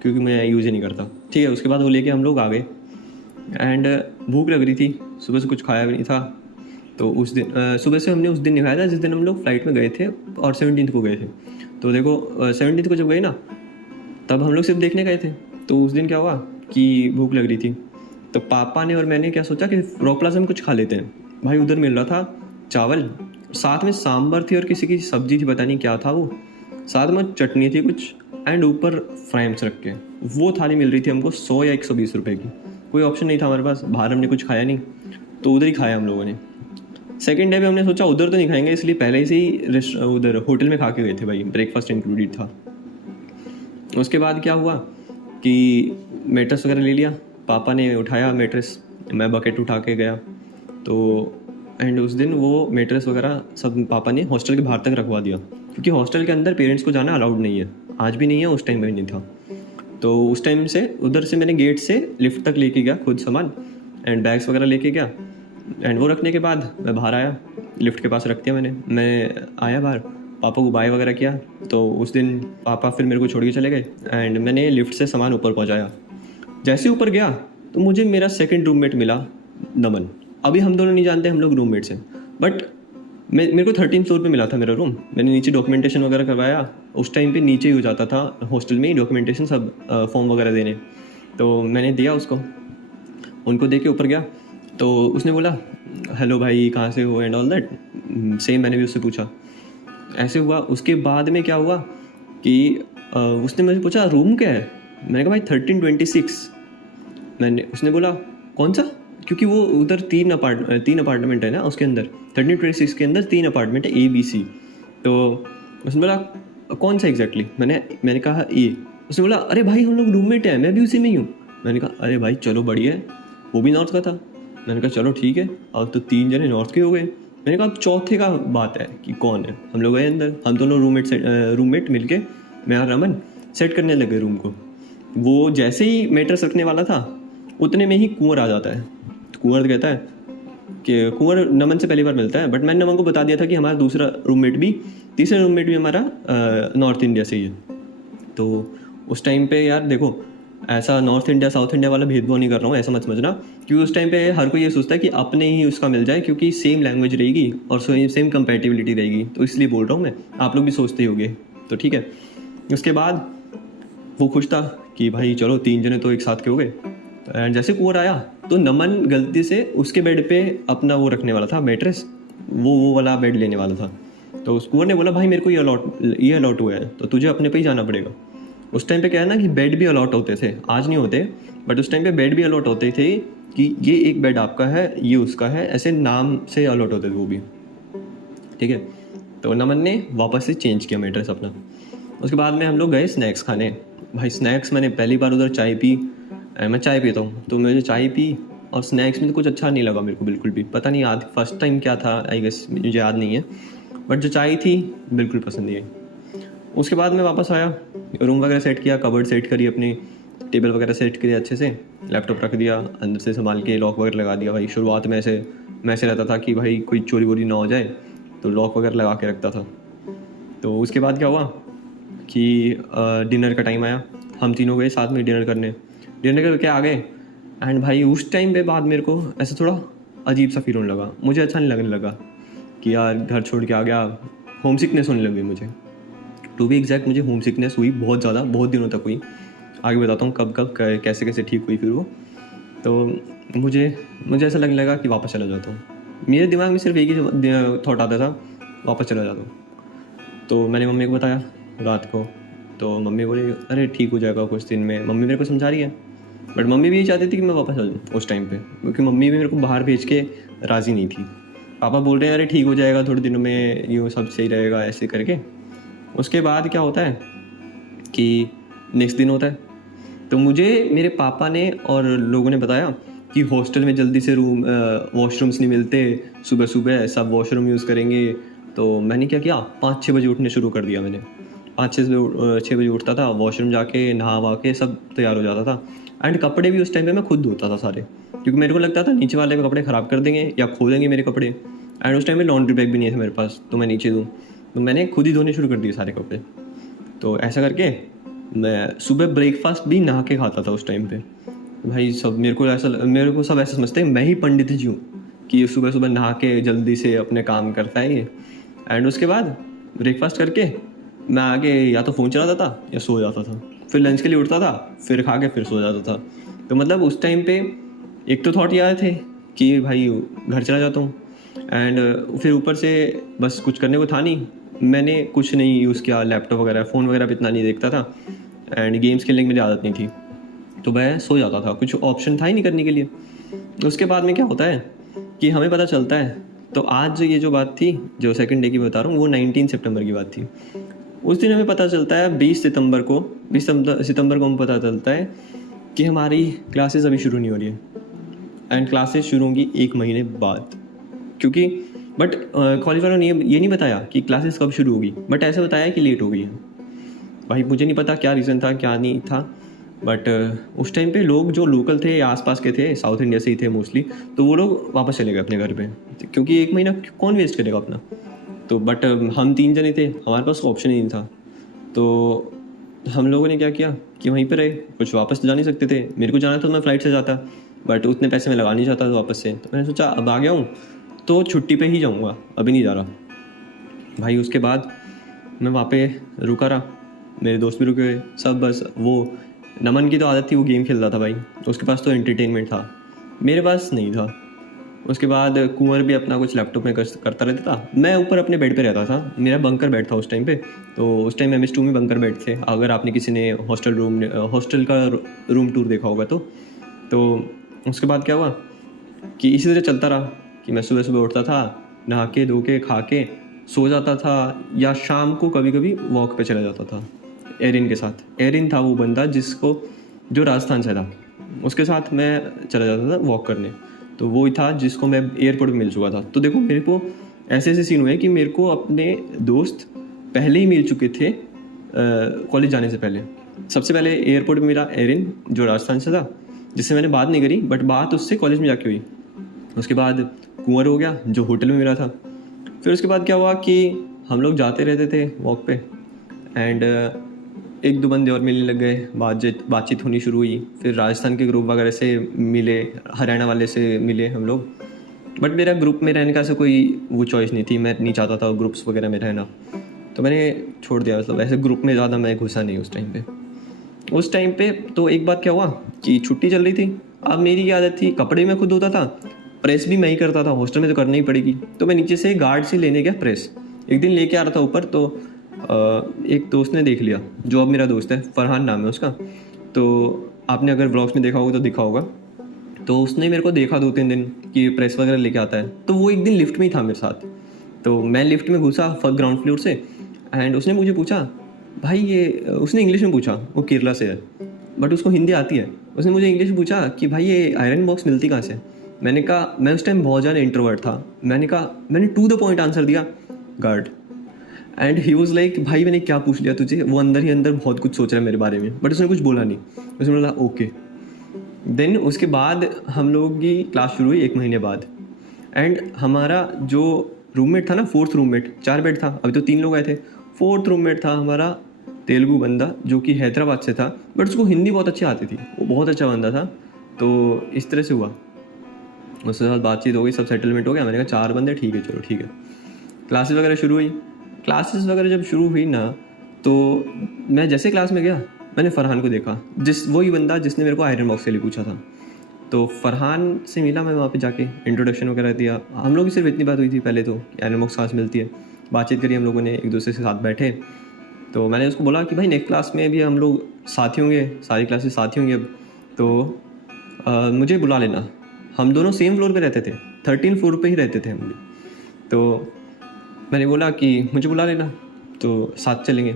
क्योंकि मैं यूज़ ही नहीं करता। ठीक है, उसके बाद वो लेके हम लोग आ गए। एंड भूख लग रही थी, सुबह से कुछ खाया भी नहीं था। तो उस दिन सुबह से हमने उस दिन नहीं खाया था जिस दिन हम लोग फ्लाइट में गए थे, और 17th को गए थे। तो देखो 17th को जब गए ना, तब हम लोग सिर्फ देखने गए थे। तो उस दिन क्या हुआ कि भूख लग रही थी, तो पापा ने और मैंने क्या सोचा कि रॉक प्लाजा में कुछ खा लेते हैं। भाई उधर मिल रहा था चावल, साथ में सांभर थी और किसी की सब्जी थी, पता नहीं क्या था वो, साथ में चटनी थी कुछ, एंड ऊपर फ्राइम्स रख के वो थाली मिल रही थी हमको 100 या 120 रुपये की। कोई ऑप्शन नहीं था हमारे पास, बाहर हमने कुछ खाया नहीं, तो उधर ही खाया हम लोगों ने। सेकेंड डे पे हमने सोचा उधर तो नहीं खाएंगे, इसलिए पहले से ही उधर होटल में खा के गए थे भाई, ब्रेकफास्ट इंक्लूडेड था। उसके बाद क्या हुआ कि मैट्रेस वगैरह ले लिया, पापा ने उठाया मैट्रेस, मैं बकेट उठा के गया। तो एंड उस दिन वो मैट्रेस वगैरह सब पापा ने हॉस्टल के बाहर तक रखवा दिया, क्योंकि हॉस्टल के अंदर पेरेंट्स को जाना अलाउड नहीं है, आज भी नहीं है, उस टाइम में नहीं था। तो उस टाइम से उधर से मैंने गेट से लिफ्ट तक लेके गया खुद सामान, एंड बैग्स वगैरह लेके गया। एंड वो रखने के बाद मैं बाहर आया, लिफ्ट के पास रख दिया मैंने। मैं आया बाहर, पापा को बाय वगैरह किया। तो उस दिन पापा फिर मेरे को छोड़ के चले गए, एंड मैंने लिफ्ट से सामान ऊपर पहुंचाया। जैसे ऊपर गया तो मुझे मेरा सेकंड रूममेट मिला, नमन। अभी हम दोनों नहीं जानते हम लोग रूममेट्स हैं, बट मेरे को 13th फ्लोर पे मिला था मेरा रूम। मैंने नीचे डॉक्यूमेंटेशन वगैरह करवाया, उस टाइम पे नीचे ही हो जाता था हॉस्टल में ही डॉक्यूमेंटेशन सब, फॉर्म वगैरह देने। तो मैंने दिया उसको, उनको दे के ऊपर गया। तो उसने बोला हेलो भाई कहाँ से हो एंड ऑल दैट, सेम मैंने भी उससे पूछा। ऐसे हुआ। उसके बाद में क्या हुआ कि उसने मुझे पूछा रूम क्या है। मैंने कहा भाई 1326। उसने बोला कौन सा, क्योंकि वो उधर तीन अपार्टमेंट है ना उसके अंदर, 1326 के अंदर 3 अपार्टमेंट है ABC। तो उसने बोला कौन सा एग्जैक्टली, मैंने कहा A। उसने बोला अरे भाई हम लोग रूममेट हैं, मैं भी उसी में ही हूँ। मैंने कहा अरे भाई चलो बढ़िया है, वो भी नॉर्थ का था। मैंने कहा चलो ठीक है, अब तो 3 जने नॉर्थ के हो गए। मैंने कहा अब चौथे का बात है कि कौन है। हम लोग गए अंदर, हम दोनों रूममेट मिलके, मैं और रमन सेट करने लगे रूम को। वो जैसे ही मैट्रेस रखने वाला था उतने में ही कुंवर आ जाता है। तो कुंवर कहता है कि कुंवर नमन से पहली बार मिलता है, बट मैंने नमन को बता दिया था कि हमारा तीसरा रूममेट भी हमारा नॉर्थ इंडिया से ही है। तो उस टाइम पे यार देखो, ऐसा नॉर्थ इंडिया साउथ इंडिया वाला भेदभाव नहीं कर रहा हूँ, ऐसा मत समझना, क्योंकि उस टाइम पे हर कोई ये सोचता है कि अपने ही उसका मिल जाए, क्योंकि सेम लैंग्वेज रहेगी और सेम कंपेटिबिलिटी रहेगी। तो इसलिए बोल रहा हूँ मैं, आप लोग भी सोचते ही होंगे। तो ठीक है, उसके बाद वो खुश था कि भाई चलो 3 जने तो एक साथ के हो गए। एंड जैसे कुंवर आया तो नमन गलती से उसके बेड पे अपना वो रखने वाला था मैट्रेस, वो वाला बेड लेने वाला था। तो उस कुंवर ने बोला भाई मेरे को ये अलॉट हुआ है, तो तुझे अपने पे ही जाना पड़ेगा। उस टाइम पे क्या है ना कि बेड भी अलॉट होते थे, आज नहीं होते, बट उस टाइम पे बेड भी अलॉट होते थे कि ये एक बेड आपका है, ये उसका है, ऐसे नाम से अलॉट होते थे वो भी। ठीक है, तो नमन ने वापस से चेंज किया मैट्रेस अपना। उसके बाद में हम लोग गए स्नैक्स खाने। भाई स्नैक्स मैंने पहली बार उधर चाय पी, मैं चाय पीता हूँ, तो मुझे चाय पी और स्नैक्स में तो कुछ अच्छा नहीं लगा मेरे को बिल्कुल भी। पता नहीं आज फर्स्ट टाइम क्या था, आई गेस मुझे याद नहीं है, बट जो चाय थी बिल्कुल पसंद नहीं आई। उसके बाद मैं वापस आया, रूम वगैरह सेट किया, कबर्ड सेट करी, अपनी टेबल वगैरह सेट किया अच्छे से, लैपटॉप रख दिया, अंदर से संभाल के लॉक वगैरह लगा दिया। भाई शुरुआत में ऐसे रहता था कि भाई कोई चोरी वोरी ना हो जाए, तो लॉक वगैरह लगा के रखता था। तो उसके बाद क्या हुआ कि डिनर का टाइम आया, हम तीनों गए साथ में डिनर करके आ गए। एंड भाई उस टाइम पे बाद मेरे को ऐसा थोड़ा अजीब सा फील होने लगा, मुझे अच्छा नहीं लगने लगा कि यार घर छोड़ के आ गया, होम सिकनेस होने लगी मुझे। टू बी एग्जैक्ट मुझे होम सिकनेस हुई बहुत ज़्यादा, बहुत दिनों तक हुई। आगे बताता हूँ कब कैसे ठीक हुई फिर वो। तो मुझे ऐसा लगने लगा कि वापस चला जाता हूँ। मेरे दिमाग में सिर्फ एक ही थॉट आता था, वापस चला जाता हूँ। तो मैंने मम्मी को बताया रात को, तो मम्मी बोली अरे ठीक हो जाएगा कुछ दिन में। मम्मी मेरे को समझा रही है, बट मम्मी भी ये चाहती थी कि मैं वापस आ जाऊँ उस टाइम पे, क्योंकि मम्मी भी मेरे को बाहर भेज के राज़ी नहीं थी। पापा बोल रहे हैं अरे ठीक हो जाएगा थोड़े दिनों में, यूँ सब सही रहेगा ऐसे करके। उसके बाद क्या होता है कि नेक्स्ट दिन होता है, तो मुझे मेरे पापा ने और लोगों ने बताया कि हॉस्टल में जल्दी से वॉशरूम्स नहीं मिलते, सुबह सुबह सब वॉशरूम यूज़ करेंगे। तो मैंने क्या किया, 5-6 बजे उठने शुरू कर दिया मैंने। 6 बजे उठता था, वॉशरूम जाके नहा वहा के सब तैयार हो जाता था। एंड कपड़े भी उस टाइम पे मैं खुद धोता था सारे, क्योंकि मेरे को लगता था नीचे वाले के कपड़े ख़राब कर देंगे या खो देंगे मेरे कपड़े। एंड उस टाइम में लॉन्ड्री बैग भी नहीं था मेरे पास तो मैं नीचे दूँ, तो मैंने खुद ही धोने शुरू कर दिए सारे कपड़े। तो ऐसा करके मैं सुबह ब्रेकफास्ट भी नहा के खाता था उस टाइम पे। भाई सब मेरे को सब ऐसा समझते हैं मैं ही पंडित जी हूँ कि सुबह सुबह नहा के जल्दी से अपने काम करता है ये। एंड उसके बाद ब्रेकफास्ट करके मैं आगे या तो फ़ोन चलाता था या सो जाता था, फिर लंच के लिए उठता था, फिर खा के फिर सो जाता था। तो मतलब उस टाइम पे एक तो थॉट ये आए थे कि भाई घर चला जाता हूँ, एंड फिर ऊपर से बस कुछ करने को था नहीं, मैंने कुछ नहीं यूज़ किया, लैपटॉप वगैरह फ़ोन वगैरह पे इतना नहीं देखता था, एंड गेम्स खेलने की मेरी आदत नहीं थी, तो मैं सो जाता था, कुछ ऑप्शन था ही नहीं करने के लिए। उसके बाद में क्या होता है कि हमें पता चलता है, तो आज ये जो बात थी जो सेकंड डे की बता रहा हूँ वो 19 सितंबर की बात थी। उस दिन हमें पता चलता है 20 सितंबर को हमें पता चलता है कि हमारी क्लासेस अभी शुरू नहीं हो रही है, एंड क्लासेस शुरू होंगी 1 महीने बाद। क्योंकि बट कॉलेज वालों ने ये नहीं बताया कि क्लासेस कब शुरू होगी, बट ऐसे बताया कि लेट हो गई है। भाई मुझे नहीं पता क्या रीज़न था क्या नहीं था, बट उस टाइम पे लोग जो लोकल थे आसपास के थे, साउथ इंडिया से ही थे मोस्टली, तो वो लोग वापस चले गए अपने घर पे, क्योंकि 1 महीना कौन वेस्ट करेगा अपना। तो बट हम 3 जने थे, हमारे पास ऑप्शन ही नहीं था, तो हम लोगों ने क्या किया कि वहीं पर रहे, कुछ वापस तो जा नहीं सकते थे। मेरे को जाना था तो मैं फ़्लाइट से जाता, बट उतने पैसे मैं लगा नहीं चाहता था वापस से, तो मैंने सोचा अब आ गया हूँ तो छुट्टी पे ही जाऊँगा, अभी नहीं जा रहा। भाई उसके बाद मैं वहाँ पे रुका रहा, मेरे दोस्त भी रुके हुए सब, बस वो नमन की तो आदत थी, वो गेम खेलता था भाई, उसके पास तो एंटरटेनमेंट था, मेरे पास नहीं था। उसके बाद कुंवर भी अपना कुछ लैपटॉप में करता रहता था, मैं ऊपर अपने बेड पे रहता था, मेरा बंकर बेड था उस टाइम पे। तो उस टाइम MS2 में बंकर बेड थे, अगर आपने किसी ने हॉस्टल का रूम टूर देखा होगा तो उसके बाद क्या हुआ कि इसी तरह चलता रहा कि मैं सुबह सुबह उठता था, नहा के धो के खा के सो जाता था, या शाम को कभी कभी वॉक पे चला जाता था एरिन के साथ। एरिन था वो बंदा जो राजस्थान से था, उसके साथ मैं चला जाता था वॉक करने, तो वो ही था जिसको मैं एयरपोर्ट पे मिल चुका था। तो देखो मेरे को ऐसे ऐसे सीन हुए कि मेरे को अपने दोस्त पहले ही मिल चुके थे कॉलेज जाने से पहले। सबसे पहले एयरपोर्ट पे मिला एरिन जो राजस्थान से था, जिससे मैंने बात नहीं करी, बट बात उससे कॉलेज में जाके हुई। उसके बाद कुंवर हो गया जो होटल में मिला था। फिर उसके बाद क्या हुआ कि हम लोग जाते रहते थे वॉक पे, एंड 1-2 बंदे और मिलने लग गए, बातचीत होनी शुरू हुई। फिर राजस्थान के ग्रुप वगैरह से मिले, हरियाणा वाले से मिले हम लोग, बट मेरा ग्रुप में रहने का ऐसा कोई वो चॉइस नहीं थी, मैं नहीं चाहता था ग्रुप्स वगैरह में रहना, तो मैंने छोड़ दिया। मतलब ऐसे ग्रुप में ज़्यादा मैं घुसा नहीं उस टाइम पे। तो एक बात क्या हुआ कि छुट्टी चल रही थी, अब मेरी क्या आदत थी, कपड़े मैं खुद धोता था, प्रेस भी मैं ही करता था, हॉस्टल में तो करनी ही पड़ेगी, तो मैं नीचे से गार्ड से लेने गया प्रेस। एक दिन लेके आ रहा था ऊपर, तो एक दोस्त ने देख लिया, जो अब मेरा दोस्त है, फरहान नाम है उसका, तो आपने अगर व्लॉग्स में देखा होगा तो दिखा होगा, तो उसने मेरे को देखा 2-3 दिन कि प्रेस वगैरह लेके आता है, तो वो एक दिन लिफ्ट में ही था मेरे साथ। तो मैं लिफ्ट में घुसा फर्स्ट ग्राउंड फ्लोर से, एंड उसने मुझे पूछा भाई ये, उसने इंग्लिश में पूछा, वो केरला से है बट उसको हिंदी आती है, उसने मुझे इंग्लिश में पूछा कि भाई ये आयरन बॉक्स मिलती कहाँ से। मैंने कहा, मैं उस टाइम बहुत ज़्यादा इंट्रोवर्ट था, मैंने टू द पॉइंट आंसर दिया, guard. And he was like भाई मैंने क्या पूछ लिया तुझे, वो अंदर ही अंदर बहुत कुछ सोच रहा है मेरे बारे में, बट उसने कुछ बोला नहीं, उसने बोला ओके। देन उसके बाद हम लोग की क्लास शुरू हुई 1 महीने बाद, एंड हमारा जो रूममेट था ना, 4th रूममेट, 4 बेड था, अभी तो 3 लोग आए थे, 4th रूममेट था हमारा तेलुगु बंदा जो कि हैदराबाद से था, बट उसको हिंदी बहुत अच्छी आती थी, वो बहुत अच्छा बंदा था। तो इस तरह से हुआ, उसके साथ बातचीत हो गई, सब सेटलमेंट हो गया। मैंने कहा 4 बंदे ठीक है, चलो ठीक है। क्लासेस वगैरह जब शुरू हुई ना, तो मैं जैसे क्लास में गया, मैंने फरहान को देखा, वही बंदा जिसने मेरे को आयरन बॉक्स के लिए पूछा था। तो फरहान से मिला मैं वहाँ पे जाके, इंट्रोडक्शन वगैरह दिया। हम लोग की सिर्फ इतनी बात हुई थी पहले तो, आयरन बॉक्स कहाँ से मिलती है। बातचीत करी हम लोगों ने, एक दूसरे के साथ बैठे। तो मैंने उसको बोला कि भाई नेक्स्ट क्लास में भी हम लोग साथ ही होंगे, सारी क्लासेस साथ ही होंगी अब, तो मुझे बुला लेना। हम दोनों सेम फ्लोर पे रहते थे, 13 फ्लोर पे ही रहते थे हम भी। तो मैंने बोला कि मुझे बुला लेना तो साथ चलेंगे।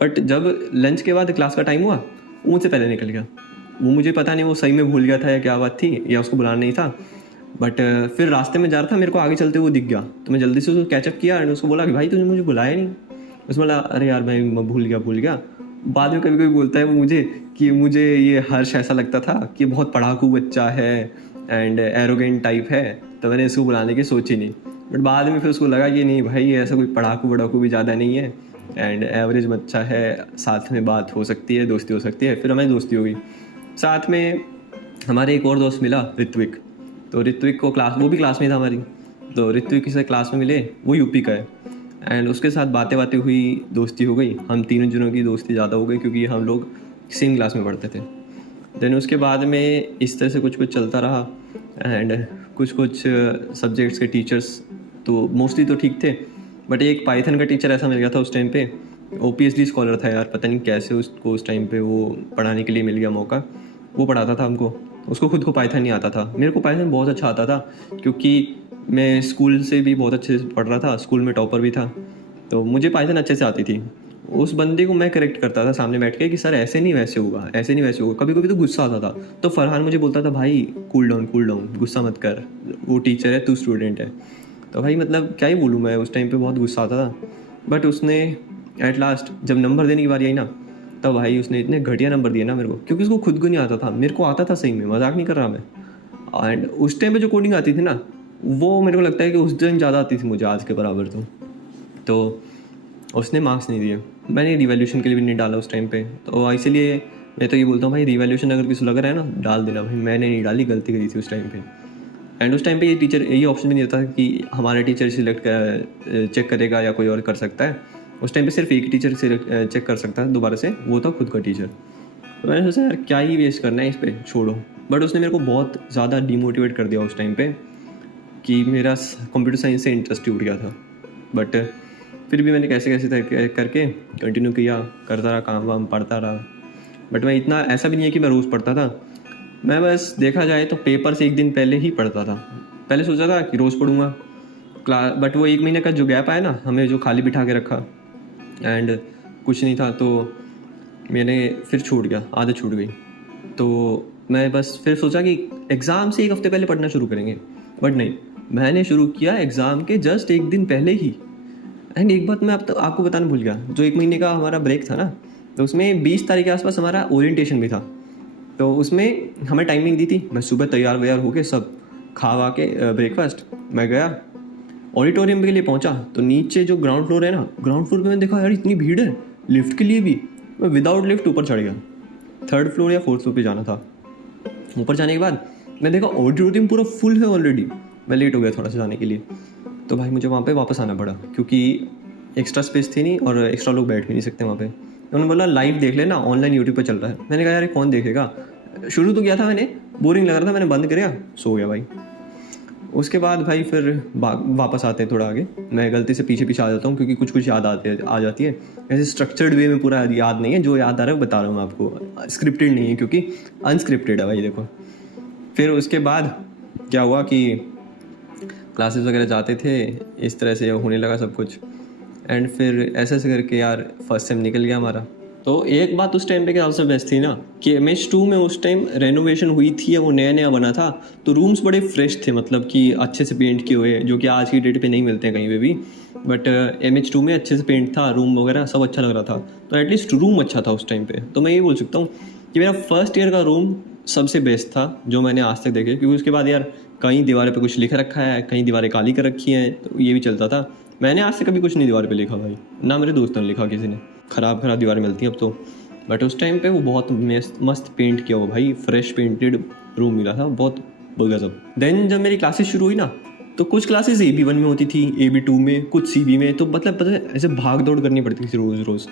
बट जब लंच के बाद क्लास का टाइम हुआ, वो मुझसे पहले निकल गया। वो मुझे पता नहीं वो सही में भूल गया था या क्या बात थी, या उसको बुलाना नहीं था। बट फिर रास्ते में जा रहा था, मेरे को आगे चलते हुए दिख गया, तो मैं जल्दी से उसको कैचअप किया एंड उसको बोला कि भाई तूने मुझे बुलाया नहीं। उसने बोला अरे यार मैं भूल गया। बाद में कभी कभी बोलता है वो मुझे कि मुझे ये हर्ष ऐसा लगता था कि बहुत पढ़ाकू बच्चा है एंड एरोगेंट टाइप है, तो मैंने इसको बुलाने की सोची नहीं। बट बाद में फिर उसको लगा कि नहीं भाई ये ऐसा कोई पढ़ाकू वढ़ाकू भी ज़्यादा नहीं है एंड एवरेज बच्चा है, साथ में बात हो सकती है, दोस्ती हो सकती है। फिर हमारी दोस्ती हो गई। साथ में हमारे एक और दोस्त मिला, ऋत्विक। तो ऋत्विक को वो भी क्लास में था हमारी, तो ऋत्विक से क्लास में मिले, वो यूपी का है एंड उसके साथ बातें हुई, दोस्ती हो गई। हम तीनों जनों की दोस्ती ज़्यादा हो गई क्योंकि हम लोग सेम क्लास में पढ़ते थे। देन उसके बाद में इस तरह से कुछ चलता रहा एंड कुछ सब्जेक्ट्स के टीचर्स तो मोस्टली तो ठीक थे, बट एक पाइथन का टीचर ऐसा मिल गया था उस टाइम पे, OPSD स्कॉलर था यार, पता नहीं कैसे उसको उस टाइम पे वो पढ़ाने के लिए मिल गया मौका। वो पढ़ाता था हमको, उसको खुद को पाइथन नहीं आता था। मेरे को पाइथन बहुत अच्छा आता था क्योंकि मैं स्कूल से भी बहुत अच्छे से पढ़ रहा था, स्कूल में टॉपर भी था, तो मुझे पाइथन अच्छे से आती थी। उस बंदे को मैं करेक्ट करता था सामने बैठ के कि सर ऐसे नहीं वैसे होगा, ऐसे नहीं वैसे होगा। कभी कभी तो गुस्सा आता था, तो फरहान मुझे बोलता था भाई कूल डाउन, गुस्सा मत कर, वो टीचर है, तू स्टूडेंट है। तो भाई मतलब क्या ही बोलूँ मैं, उस टाइम पे बहुत गुस्सा आता था। बट उसने एट लास्ट जब नंबर देने की बारी आई ना, तब भाई उसने इतने घटिया नंबर दिए ना मेरे को, क्योंकि उसको खुद को नहीं आता था, मेरे को आता था सही में, मजाक नहीं कर रहा मैं। एंड उस टाइम पे जो कोडिंग आती थी ना, वो मेरे को लगता है कि उस दिन ज़्यादा आती थी मुझे आज के बराबर। तो उसने मार्क्स नहीं दिए। मैंने रिवैल्यूएशन के लिए भी नहीं डाला उस टाइम पे, तो इसीलिए मैं तो ये बोलता हूँ भाई रिवैल्यूएशन अगर किसी लग रहा है ना, डाल देना भाई। मैंने नहीं डाली, गलती करी थी उस टाइम पे। एंड उस टाइम पे ये टीचर यही ऑप्शन भी नहीं था कि हमारा टीचर चेक करेगा या कोई और कर सकता है। उस टाइम पे सिर्फ एक टीचर चेक कर सकता है दोबारा से, वो था खुद का टीचर। तो मैंने सोचा यार क्या ही वेस्ट करना है इस पर, छोड़ो। बट उसने मेरे को बहुत ज़्यादा डिमोटिवेट कर दिया उस टाइम पे कि मेरा कंप्यूटर साइंस से इंटरेस्ट ही उठ गया था। बट फिर भी मैंने कैसे करके कंटिन्यू किया, करता रहा, काम वाम पढ़ता रहा। बट मैं इतना ऐसा भी नहीं है कि मैं रोज़ पढ़ता था, मैं बस देखा जाए तो पेपर से एक दिन पहले ही पढ़ता था। पहले सोचा था कि रोज़ पढ़ूंगा बट वो 1 महीने का जो गैप आया ना, हमें जो खाली बिठा के रखा एंड कुछ नहीं था, तो मैंने फिर छूट गया, आदत छूट गई। तो मैं बस फिर सोचा कि एग्ज़ाम से 1 हफ्ते पहले पढ़ना शुरू करेंगे, बट नहीं, मैंने शुरू किया एग्ज़ाम के जस्ट 1 दिन पहले ही। एंड एक बात मैं आपको बताना भूल गया, जो 1 महीने का हमारा ब्रेक था ना, तो उसमें 20 तारीख के आसपास हमारा ओरिएंटेशन भी था। तो उसमें हमें टाइमिंग दी थी, मैं सुबह तैयार व्यार होके सब खा वा के ब्रेकफास्ट मैं गया ऑडिटोरियम के लिए पहुंचा। तो नीचे जो ग्राउंड फ्लोर है ना, ग्राउंड फ्लोर पे मैंने देखा यार इतनी भीड़ है लिफ्ट के लिए भी। मैं विदाउट लिफ्ट ऊपर चढ़ गया, 3rd फ्लोर या 4th फ्लोर पे जाना था। ऊपर जाने के बाद मैं देखा ऑडिटोरियम पूरा फुल है ऑलरेडी। मैं लेट हो गया थोड़ा सा जाने के लिए, तो भाई मुझे वहाँ पे वापस आना पड़ा क्योंकि एक्स्ट्रा स्पेस थी नहीं और एक्स्ट्रा लोग बैठ भी नहीं सकते वहाँ पे। उन्होंने बोला लाइव देख लेना, ऑनलाइन यूट्यूब पे चल रहा है। मैंने कहा यार कौन देखेगा, शुरू तो किया था मैंने, बोरिंग लग रहा था, मैंने बंद किया, सो गया भाई। उसके बाद भाई फिर वापस आते हैं थोड़ा आगे, मैं गलती से पीछे आ जाता हूँ क्योंकि कुछ याद आ जाती है। ऐसे स्ट्रक्चर्ड वे में पूरा याद नहीं है, जो याद आ रहा है वो बता रहा हूँ मैं आपको, स्क्रिप्टेड नहीं है क्योंकि अनस्क्रिप्टेड है भाई। देखो फिर उसके बाद क्या हुआ कि क्लासेस वगैरह जाते थे, इस तरह से होने लगा सब कुछ। एंड फिर ऐसे करके यार फर्स्ट सेम निकल गया हमारा। तो एक बात उस टाइम पे क्या सबसे बेस्ट थी ना कि MH2 में उस टाइम रेनोवेशन हुई थी, वो नया बना था, तो रूम्स बड़े फ्रेश थे, मतलब कि अच्छे से पेंट किए हुए, जो कि आज की डेट पे नहीं मिलते हैं कहीं पे भी। बट MH2 में अच्छे से पेंट था, रूम वगैरह सब अच्छा लग रहा था, तो एटलीस्ट रूम अच्छा था उस टाइम पे। तो मैं ये बोल सकता हूँ कि मेरा फर्स्ट ईयर का रूम सबसे बेस्ट था जो मैंने आज तक देखे, क्योंकि उसके बाद यार कहीं दीवारों पे कुछ लिख रखा है, कहीं दीवारें काली कर रखी हैं, तो ये भी चलता था। मैंने आज से कभी कुछ नहीं दीवार पे लिखा भाई, ना मेरे दोस्तों ने लिखा किसी ने, ख़राब दीवारें मिलती हैं अब तो। बट उस टाइम पे वो बहुत मस्त पेंट किया हुआ भाई, फ्रेश पेंटेड रूम मिला था, बहुत गजब। देन जब मेरी क्लासेस शुरू हुई ना, तो कुछ क्लासेस AB1 में होती थी, AB2 में, कुछ CB में, तो मतलब पता है ऐसे भाग दौड़ करनी पड़ती थी रोज़।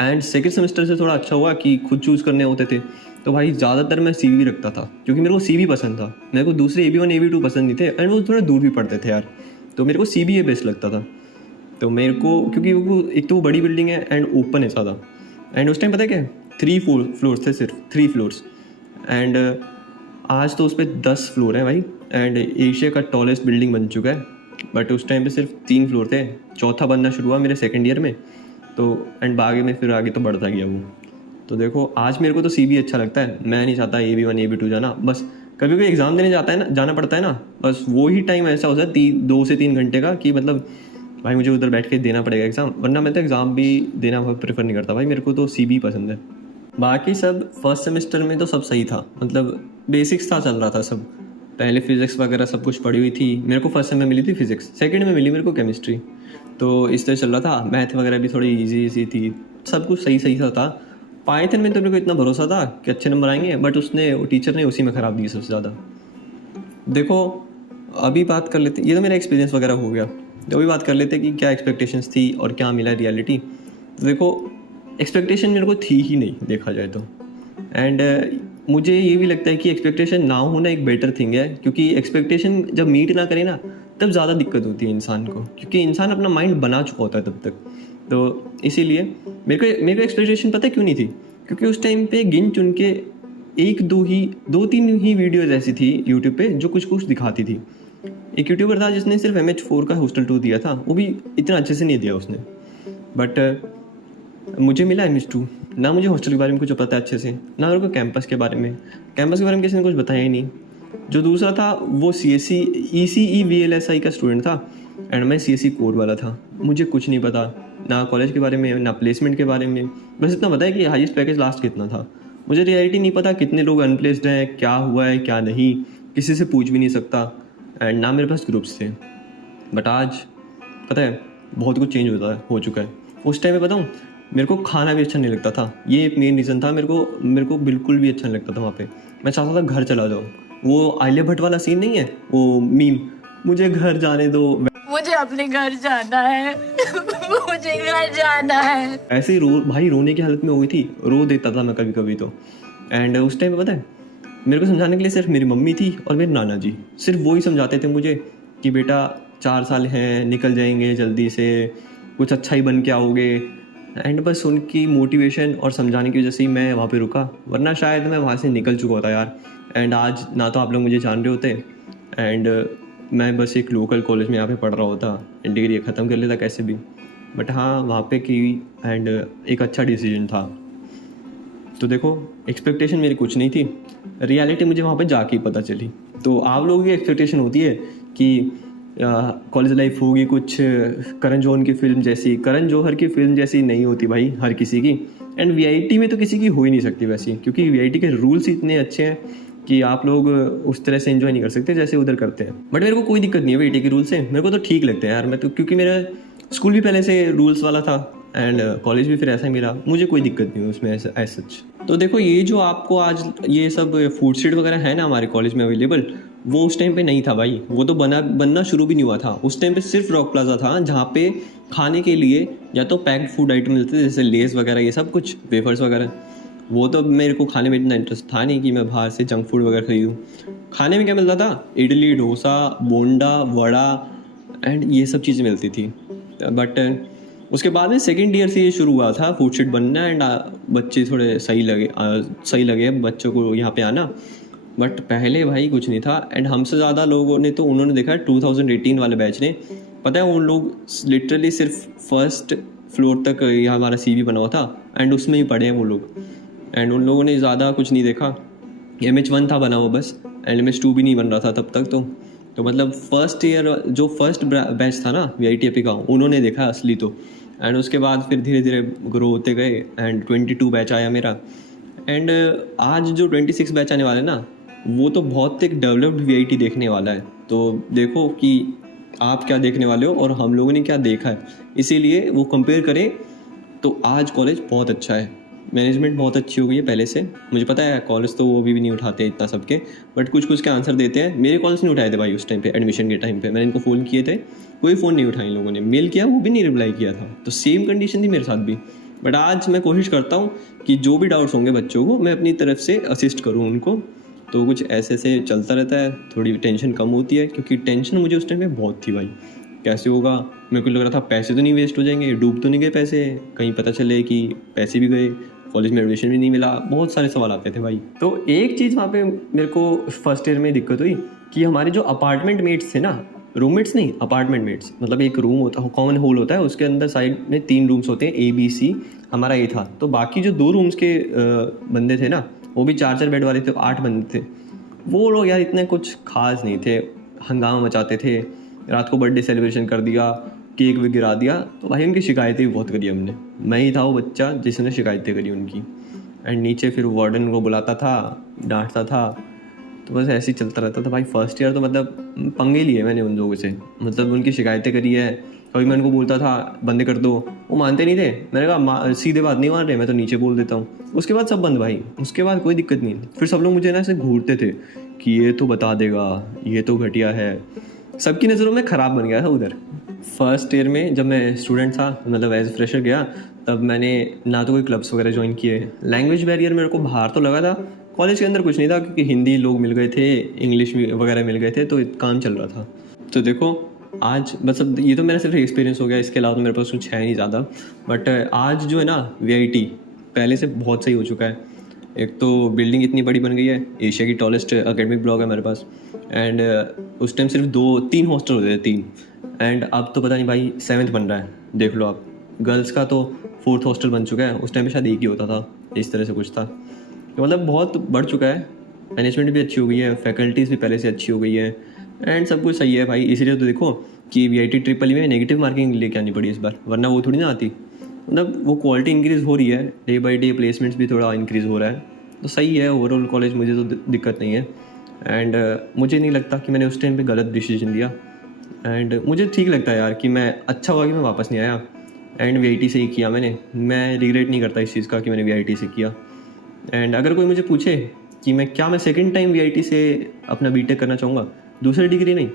एंड सेकेंड सेमेस्टर से थोड़ा अच्छा हुआ कि खुद चूज़ करने होते थे, तो भाई ज़्यादातर मैं CB रखता था क्योंकि मेरे को CB पसंद था, मेरे को दूसरे AB1 AB2 पसंद नहीं थे, एंड वो थोड़ा दूर भी पड़ते थे यार, तो मेरे को CB बेस्ट लगता था। तो मेरे को क्योंकि वो एक तो वो बड़ी बिल्डिंग है एंड ओपन है ज़्यादा, एंड उस टाइम पता है क्या 3 फ्लोर्स थे, सिर्फ 3 फ्लोर्स, एंड आज तो उस पर 10 फ्लोर हैं भाई, एंड एशिया का टॉलेस्ट बिल्डिंग बन चुका है। बट उस टाइम पे सिर्फ 3 फ्लोर थे, चौथा बनना शुरू हुआ मेरे सेकेंड ईयर में, तो एंड आगे में फिर आगे तो बढ़ता गया वो। तो देखो आज मेरे को तो CB अच्छा लगता है, मैं नहीं चाहता AB1 AB2 जाना, बस कभी भी एग्ज़ाम देने जाना पड़ता है ना, बस वो ही टाइम ऐसा होता है 2 से 3 घंटे का कि मतलब भाई मुझे उधर बैठ के देना पड़ेगा एग्ज़ाम, वरना मैं तो एग्ज़ाम भी देना बहुत प्रेफर नहीं करता भाई, मेरे को तो CB पसंद है। बाकी सब फर्स्ट सेमेस्टर में तो सब सही था, मतलब बेसिक्स था, चल रहा था सब, पहले फिज़िक्स वगैरह सब कुछ पढ़ी हुई थी, मेरे को फर्स्ट सेम में मिली थी फिज़िक्स, सेकंड में मिली मेरे को केमिस्ट्री, तो इस तरह चल रहा था। मैथ वगैरह भी थोड़ी इजी थी, सब कुछ सही सा था। पाइथन में तो मेरे को इतना भरोसा था कि अच्छे नंबर आएंगे, बट टीचर ने उसी में ख़राब दी सबसे ज़्यादा। देखो अभी बात कर लेते, ये तो मेरा एक्सपीरियंस वगैरह हो गया, तो अभी बात कर लेते कि क्या एक्सपेक्टेशंस थी और क्या मिला रियलिटी। तो देखो एक्सपेक्टेशन मेरे को थी ही नहीं देखा जाए तो, एंड मुझे ये भी लगता है कि एक्सपेक्टेशन ना होना एक बेटर थिंग है, क्योंकि एक्सपेक्टेशन जब मीट ना करे ना तब ज़्यादा दिक्कत होती है इंसान को, क्योंकि इंसान अपना माइंड बना चुका होता है तब तक। तो इसीलिए मेरे को एक्सपेक्टेशन पता है क्यों नहीं थी, क्योंकि उस टाइम पे गिन चुन के 2-3 ही वीडियोज़ ऐसी थी यूट्यूब पे जो कुछ दिखाती थी। एक यूट्यूबर था जिसने सिर्फ MH4 का हॉस्टल 2 दिया था, वो भी इतना अच्छे से नहीं दिया उसने, बट मुझे मिला MH2। ना मुझे हॉस्टल के बारे में कुछ पता है अच्छे से, ना मेरे को कैंपस के बारे में किसी ने कुछ बताया ही नहीं। जो दूसरा था वो CSE ECE VLSI का स्टूडेंट था, एंड मैं CSE कोर वाला था। मुझे कुछ नहीं पता, ना कॉलेज के बारे में ना प्लेसमेंट के बारे में, बस इतना पता है कि हाईएस्ट पैकेज लास्ट कितना था। मुझे रियलिटी नहीं पता कितने लोग अनप्लेस्ड हैं, क्या हुआ है क्या नहीं, किसी से पूछ भी नहीं सकता, एंड ना मेरे पास ग्रुप्स थे। बट आज पता है बहुत कुछ चेंज हो चुका है। उस टाइम पे बताऊँ, मेरे को खाना भी अच्छा नहीं लगता था, ये एक मेन रीज़न था। मेरे को बिल्कुल भी अच्छा नहीं लगता था वहाँ पे, मैं चाहता था घर चला जाऊँ। वो आलिया भट्ट वाला सीन नहीं है, वो मीम, मुझे घर जाने दो, मुझे अपने घर जाना है मुझे घर जाना है। ऐसे ही भाई रोने की हालत में हो गई थी, रो देता था मैं कभी कभी तो। एंड उस टाइम पे पता है मेरे को समझाने के लिए सिर्फ मेरी मम्मी थी और मेरे नाना जी, सिर्फ वो ही समझाते थे मुझे कि बेटा 4 साल हैं, निकल जाएंगे जल्दी से, कुछ अच्छा ही बन के आओगे। एंड बस उनकी मोटिवेशन और समझाने की वजह से ही मैं वहाँ पे रुका, वरना शायद मैं वहाँ से निकल चुका होता यार। एंड आज ना तो आप लोग मुझे जान रहे होते, एंड मैं बस एक लोकल कॉलेज में यहाँ पे पढ़ रहा होता, एंड डिग्री ख़त्म कर लेता कैसे भी। बट हाँ वहाँ पे की, एंड एक अच्छा डिसीजन था। तो देखो एक्सपेक्टेशन मेरी कुछ नहीं थी, रियलिटी मुझे वहाँ पे जाके ही पता चली। तो आप लोगों की एक्सपेक्टेशन होती है कि कॉलेज लाइफ होगी कुछ करण जौहर की फिल्म जैसी नहीं होती भाई हर किसी की, एंड VIT में तो किसी की हो ही नहीं सकती वैसी, क्योंकि VIT के रूल्स इतने अच्छे हैं कि आप लोग उस तरह से एंजॉय नहीं कर सकते जैसे उधर करते हैं। बट मेरे को कोई दिक्कत नहीं है VIT के रूल से, मेरे को तो ठीक लगते हैं यार। मैं तो क्योंकि मेरा स्कूल भी पहले से रूल्स वाला था, एंड कॉलेज भी फिर ऐसा ही मिला, मुझे कोई दिक्कत नहीं उसमें ऐसा सच। तो देखो ये जो आपको आज ये सब फूड स्ट्रीट वगैरह है ना हमारे कॉलेज में अवेलेबल, वो उस टाइम पे नहीं था भाई, वो तो बनना शुरू भी नहीं हुआ था। उस टाइम पे सिर्फ रॉक प्लाजा था जहाँ पे खाने के लिए या तो पैक्ड फूड आइटम मिलते थे, जैसे लेस वगैरह ये सब कुछ, वेफर्स वगैरह। वो तो मेरे को खाने में इतना इंटरेस्ट था नहीं कि मैं बाहर से जंक फूड वगैरह खरीदूँ। खाने में क्या मिलता था, इडली डोसा बोंडा वड़ा एंड ये सब चीज़ें मिलती थी। बट उसके बाद में सेकेंड ईयर से ये शुरू हुआ था फूड स्ट्रीट बनना, एंड बच्चे थोड़े सही लगे बच्चों को यहाँ पे आना। बट पहले भाई कुछ नहीं था, एंड हमसे ज़्यादा लोगों ने तो उन्होंने देखा 2018 वाले बैच ने, पता है उन लोग लिटरली सिर्फ फर्स्ट फ्लोर तक यहाँ हमारा CV बना हुआ था, एंड उसमें ही पढ़े हैं वो लोग। एंड उन लोगों ने ज़्यादा कुछ नहीं देखा, MH1 था बना हुआ बस, एंड MH2 भी नहीं बन रहा था तब तक। तो मतलब फर्स्ट ईयर जो फर्स्ट बैच था ना VIT का, उन्होंने देखा असली तो। एंड उसके बाद फिर धीरे धीरे ग्रो होते गए, एंड 22 बैच आया मेरा, एंड आज जो 26 बैच आने वाला है ना, वो तो बहुत एक डेवलप्ड VIT देखने वाला है। तो देखो कि आप क्या देखने वाले हो और हम लोगों ने क्या देखा है, इसीलिए वो कंपेयर करें तो आज कॉलेज बहुत अच्छा है, मैनेजमेंट बहुत अच्छी हो गई है पहले से। मुझे पता है कॉलेज तो वो भी नहीं उठाते इतना सबके, बट कुछ के आंसर देते हैं। मेरे कॉलेज नहीं उठाए थे भाई उस टाइम पे, एडमिशन के टाइम पे मैंने इनको फ़ोन किए थे, कोई फ़ोन नहीं उठाए इन लोगों ने, मेल किया वो भी नहीं रिप्लाई किया था। तो सेम कंडीशन थी मेरे साथ भी। बट आज मैं कोशिश करता हूँ कि जो भी डाउट्स होंगे बच्चों को, मैं अपनी तरफ से असिस्ट करूँ उनको। तो कुछ ऐसे चलता रहता है, थोड़ी टेंशन कम होती है, क्योंकि टेंशन मुझे उस टाइम पे बहुत थी भाई। कैसे होगा। मेरे को लग रहा था पैसे तो नहीं वेस्ट हो जाएंगे, डूब तो नहीं गए पैसे, कहीं पता चले कि पैसे भी गए, कॉलेज में एडमिशन भी नहीं मिला, बहुत सारे सवाल आते थे भाई। तो एक चीज़ वहाँ पे मेरे को फर्स्ट ईयर में दिक्कत हुई कि हमारे जो अपार्टमेंट मेट्स थे ना, रूममेट्स नहीं, अपार्टमेंट मेट्स, मतलब एक रूम होता, कॉमन हॉल होता है, उसके अंदर साइड में 3 रूम्स होते हैं, A B C, हमारा A था। तो बाकी जो 2 रूम्स के बंदे थे ना, वो भी 4-4 बेड वाले थे, 8 बंदे थे। वो लोग यार इतने कुछ खास नहीं थे, हंगामा मचाते थे, रात को बर्थडे सेलिब्रेशन कर दिया, केक भी गिरा दिया। तो भाई उनकी शिकायतें भी बहुत करी हमने, मैं ही था वो बच्चा जिसने शिकायतें करी उनकी। एंड नीचे फिर वार्डन को बुलाता था, डांटता था, तो बस ऐसे ही चलता रहता था भाई। फर्स्ट ईयर तो मतलब पंगे लिए मैंने उन लोगों से, मतलब उनकी शिकायतें करी है। कभी मैं उनको बोलता था बंद कर दो, वो मानते नहीं थे। मैंने कहा सीधे बात नहीं मान रहे, मैं तो नीचे बोल देता हूँ। उसके बाद सब बंद भाई, उसके बाद कोई दिक्कत नहीं। फिर सब लोग मुझे ना ऐसे घूरते थे कि ये तो बता देगा, ये तो घटिया है, सबकी नज़रों में ख़राब बन गया था उधर। फर्स्ट ईयर में जब मैं स्टूडेंट था, मतलब एज फ्रेशर गया, तब मैंने ना तो कोई क्लब्स वगैरह ज्वाइन किए। लैंग्वेज बैरियर मेरे को बाहर तो लगा था, कॉलेज के अंदर कुछ नहीं था क्योंकि हिंदी लोग मिल गए थे, इंग्लिश वगैरह मिल गए थे, तो काम चल रहा था। तो देखो आज मतलब ये तो मेरा सिर्फ एक्सपीरियंस हो गया, इसके अलावा तो मेरे पास कुछ है नहीं ज़्यादा। बट आज जो है ना VIT पहले से बहुत सही हो चुका है। एक तो बिल्डिंग इतनी बड़ी बन गई है, एशिया की टॉलेस्ट एकेडमिक ब्लॉक है मेरे पास। एंड उस टाइम सिर्फ 2-3 हॉस्टल होते थे, 3। एंड अब तो पता नहीं भाई 7th बन रहा है, देख लो आप। गर्ल्स का तो 4th हॉस्टल बन चुका है, उस टाइम पे शायद एक ही होता था, इस तरह से कुछ था। तो मतलब बहुत बढ़ चुका है, मैनेजमेंट भी अच्छी हो गई है, फैकल्टीज़ भी पहले से अच्छी हो गई है, एंड सब कुछ सही है भाई। इसीलिए तो देखो कि VIT ट्रिपल में नेगेटिव मार्किंग लेके आनी पड़ी इस बार, वरना वो थोड़ी ना आती। मतलब वो क्वालिटी इंक्रीज़ हो रही है, डे बाई डे प्लेसमेंट्स भी थोड़ा इंक्रीज़ हो रहा है, तो सही है ओवरऑल कॉलेज, मुझे तो दिक्कत नहीं है। एंड मुझे नहीं लगता कि मैंने उस टाइम पे गलत डिसीजन लिया। एंड मुझे ठीक लगता है यार कि मैं अच्छा हुआ कि मैं वापस नहीं आया, एंड VIT से ही किया मैंने। मैं रिग्रेट नहीं करता इस चीज़ का कि मैंने VIT से किया। एंड अगर कोई मुझे पूछे कि मैं सेकंड टाइम VIT से अपना BTech करना चाहूँगा, दूसरी डिग्री नहीं,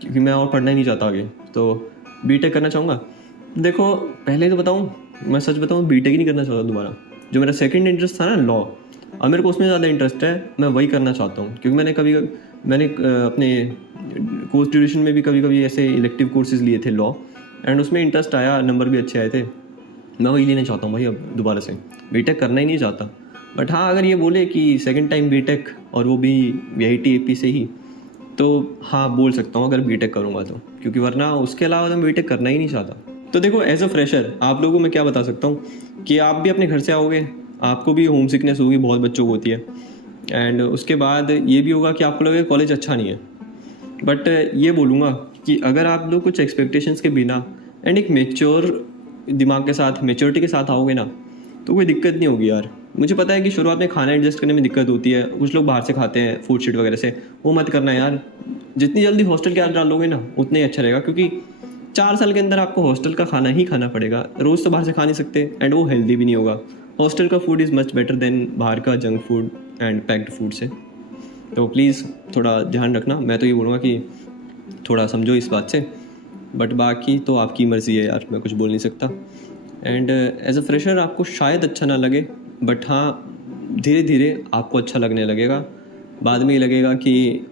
क्योंकि मैं और पढ़ना ही नहीं चाहता आगे, तो BTech करना चाहूँगा। देखो पहले तो बताऊँ, मैं सच बताऊँ, BTech ही नहीं करना चाहता दोबारा। जो मेरा सेकंड इंटरेस्ट था ना लॉ, अब मेरे को उसमें ज़्यादा इंटरेस्ट है, मैं वही करना चाहता हूँ। क्योंकि मैंने अपने कोर्स ड्यूरेशन में भी कभी कभी ऐसे इलेक्टिव कोर्सेज लिए थे लॉ, एंड उसमें इंटरेस्ट आया, नंबर भी अच्छे आए थे। मैं वही लेना चाहता हूँ भाई अब दोबारा से, BTech करना ही नहीं चाहता। बट हाँ, अगर ये बोले कि सेकंड टाइम BTech और वो भी VIT AP से ही, तो हाँ बोल सकता हूँ अगर BTech करूँगा तो, क्योंकि वरना उसके अलावा तो मैं BTech करना ही नहीं चाहता। तो देखो एज अ फ्रेशर आप लोगों को मैं क्या बता सकता हूँ कि आप भी अपने घर से आओगे, आपको भी होम सिकनेस होगी, बहुत बच्चों को होती है। एंड उसके बाद ये भी होगा कि आपको लगेगा कॉलेज अच्छा नहीं है। बट ये बोलूँगा कि अगर आप लोग कुछ एक्सपेक्टेशंस के बिना एंड एक मेच्योर दिमाग के साथ, मेच्योरिटी के साथ आओगे ना, तो कोई दिक्कत नहीं होगी यार। मुझे पता है कि शुरुआत में खाना एडजस्ट करने में दिक्कत होती है, कुछ लोग बाहर से खाते हैं फूड शीट वगैरह से, वो मत करना यार। जितनी जल्दी हॉस्टल के अंदर डालोगे ना उतना ही अच्छा रहेगा, क्योंकि 4 साल के अंदर आपको हॉस्टल का खाना ही खाना पड़ेगा, रोज़ तो बाहर से खा नहीं सकते, एंड वो हेल्दी भी नहीं होगा। हॉस्टल का food is much better than बाहर का junk food and packed food से। तो प्लीज़ थोड़ा ध्यान रखना, मैं तो ये बोलूँगा कि थोड़ा समझो इस बात से। बट बाकी तो आपकी मर्ज़ी है यार, मैं कुछ बोल नहीं सकता। एंड एज अ फ्रेशर आपको शायद अच्छा ना लगे, बट हाँ धीरे धीरे आपको अच्छा लगने लगेगा। बाद में ये लगेगा कि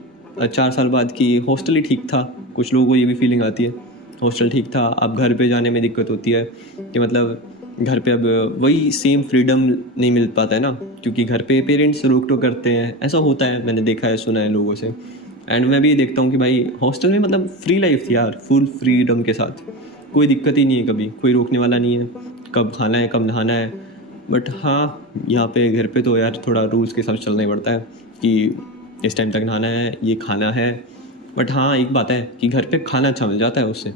4 साल बाद कि हॉस्टल ही ठीक था। कुछ लोगों को ये भी फीलिंग आती है हॉस्टल ठीक था। अब घर पे जाने में दिक्कत होती है कि मतलब घर पे अब वही सेम फ्रीडम नहीं मिल पाता है ना, क्योंकि घर पे पेरेंट्स रोक टोक करते हैं, ऐसा होता है, मैंने देखा है, सुना है लोगों से। एंड मैं भी ये देखता हूँ कि भाई हॉस्टल में मतलब फ्री लाइफ थी यार, फुल फ्रीडम के साथ, कोई दिक्कत ही नहीं है, कभी कोई रोकने वाला नहीं है, कब खाना है कब नहाना है। बट हाँ यहाँ पे घर पे तो यार थोड़ा रूल्स के हिसाब से चलना ही पड़ता है कि इस टाइम तक नहाना है, ये खाना है। बट हाँ एक बात है कि घर पे खाना अच्छा मिल जाता है उससे।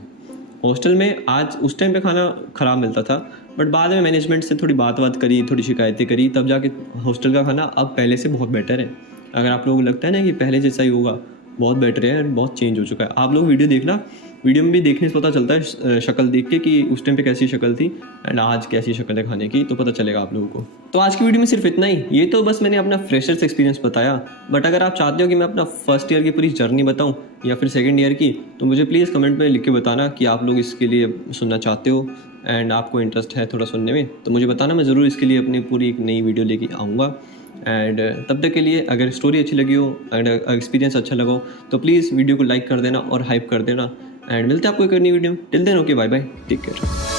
हॉस्टल में आज उस टाइम पे खाना ख़राब मिलता था, बट बाद में मैनेजमेंट से थोड़ी बात करी, थोड़ी शिकायतें करी, तब जाके हॉस्टल का खाना अब पहले से बहुत बेटर है। अगर आप लोगों को लगता है ना कि पहले जैसा ही होगा, बहुत बेटर है, बहुत चेंज हो चुका है। आप लोग वीडियो देखना, वीडियो में भी देखने से पता चलता है शक्ल देख के कि उस टाइम पे कैसी शक्ल थी एंड आज कैसी शक्ल है खाने की, तो पता चलेगा आप लोगों को। तो आज की वीडियो में सिर्फ इतना ही। ये तो बस मैंने अपना फ्रेशर्स एक्सपीरियंस बताया, बट अगर आप चाहते हो कि मैं अपना फर्स्ट ईयर की पूरी जर्नी बताऊं या फिर सेकंड ईयर की, तो मुझे प्लीज़ कमेंट में लिख के बताना कि आप लोग इसके लिए सुनना चाहते हो एंड आपको इंटरेस्ट है थोड़ा सुनने में, तो मुझे बताना, मैं ज़रूर इसके लिए अपनी पूरी एक नई वीडियो लेके आऊँगा। एंड तब तक के लिए अगर स्टोरी अच्छी लगी हो, अगर एक्सपीरियंस अच्छा लगा हो, तो प्लीज़ वीडियो को लाइक कर देना और हाइप कर देना। एंड मिलते हैं आपको एक नई वीडियो में। Till then okay, bye bye, take care.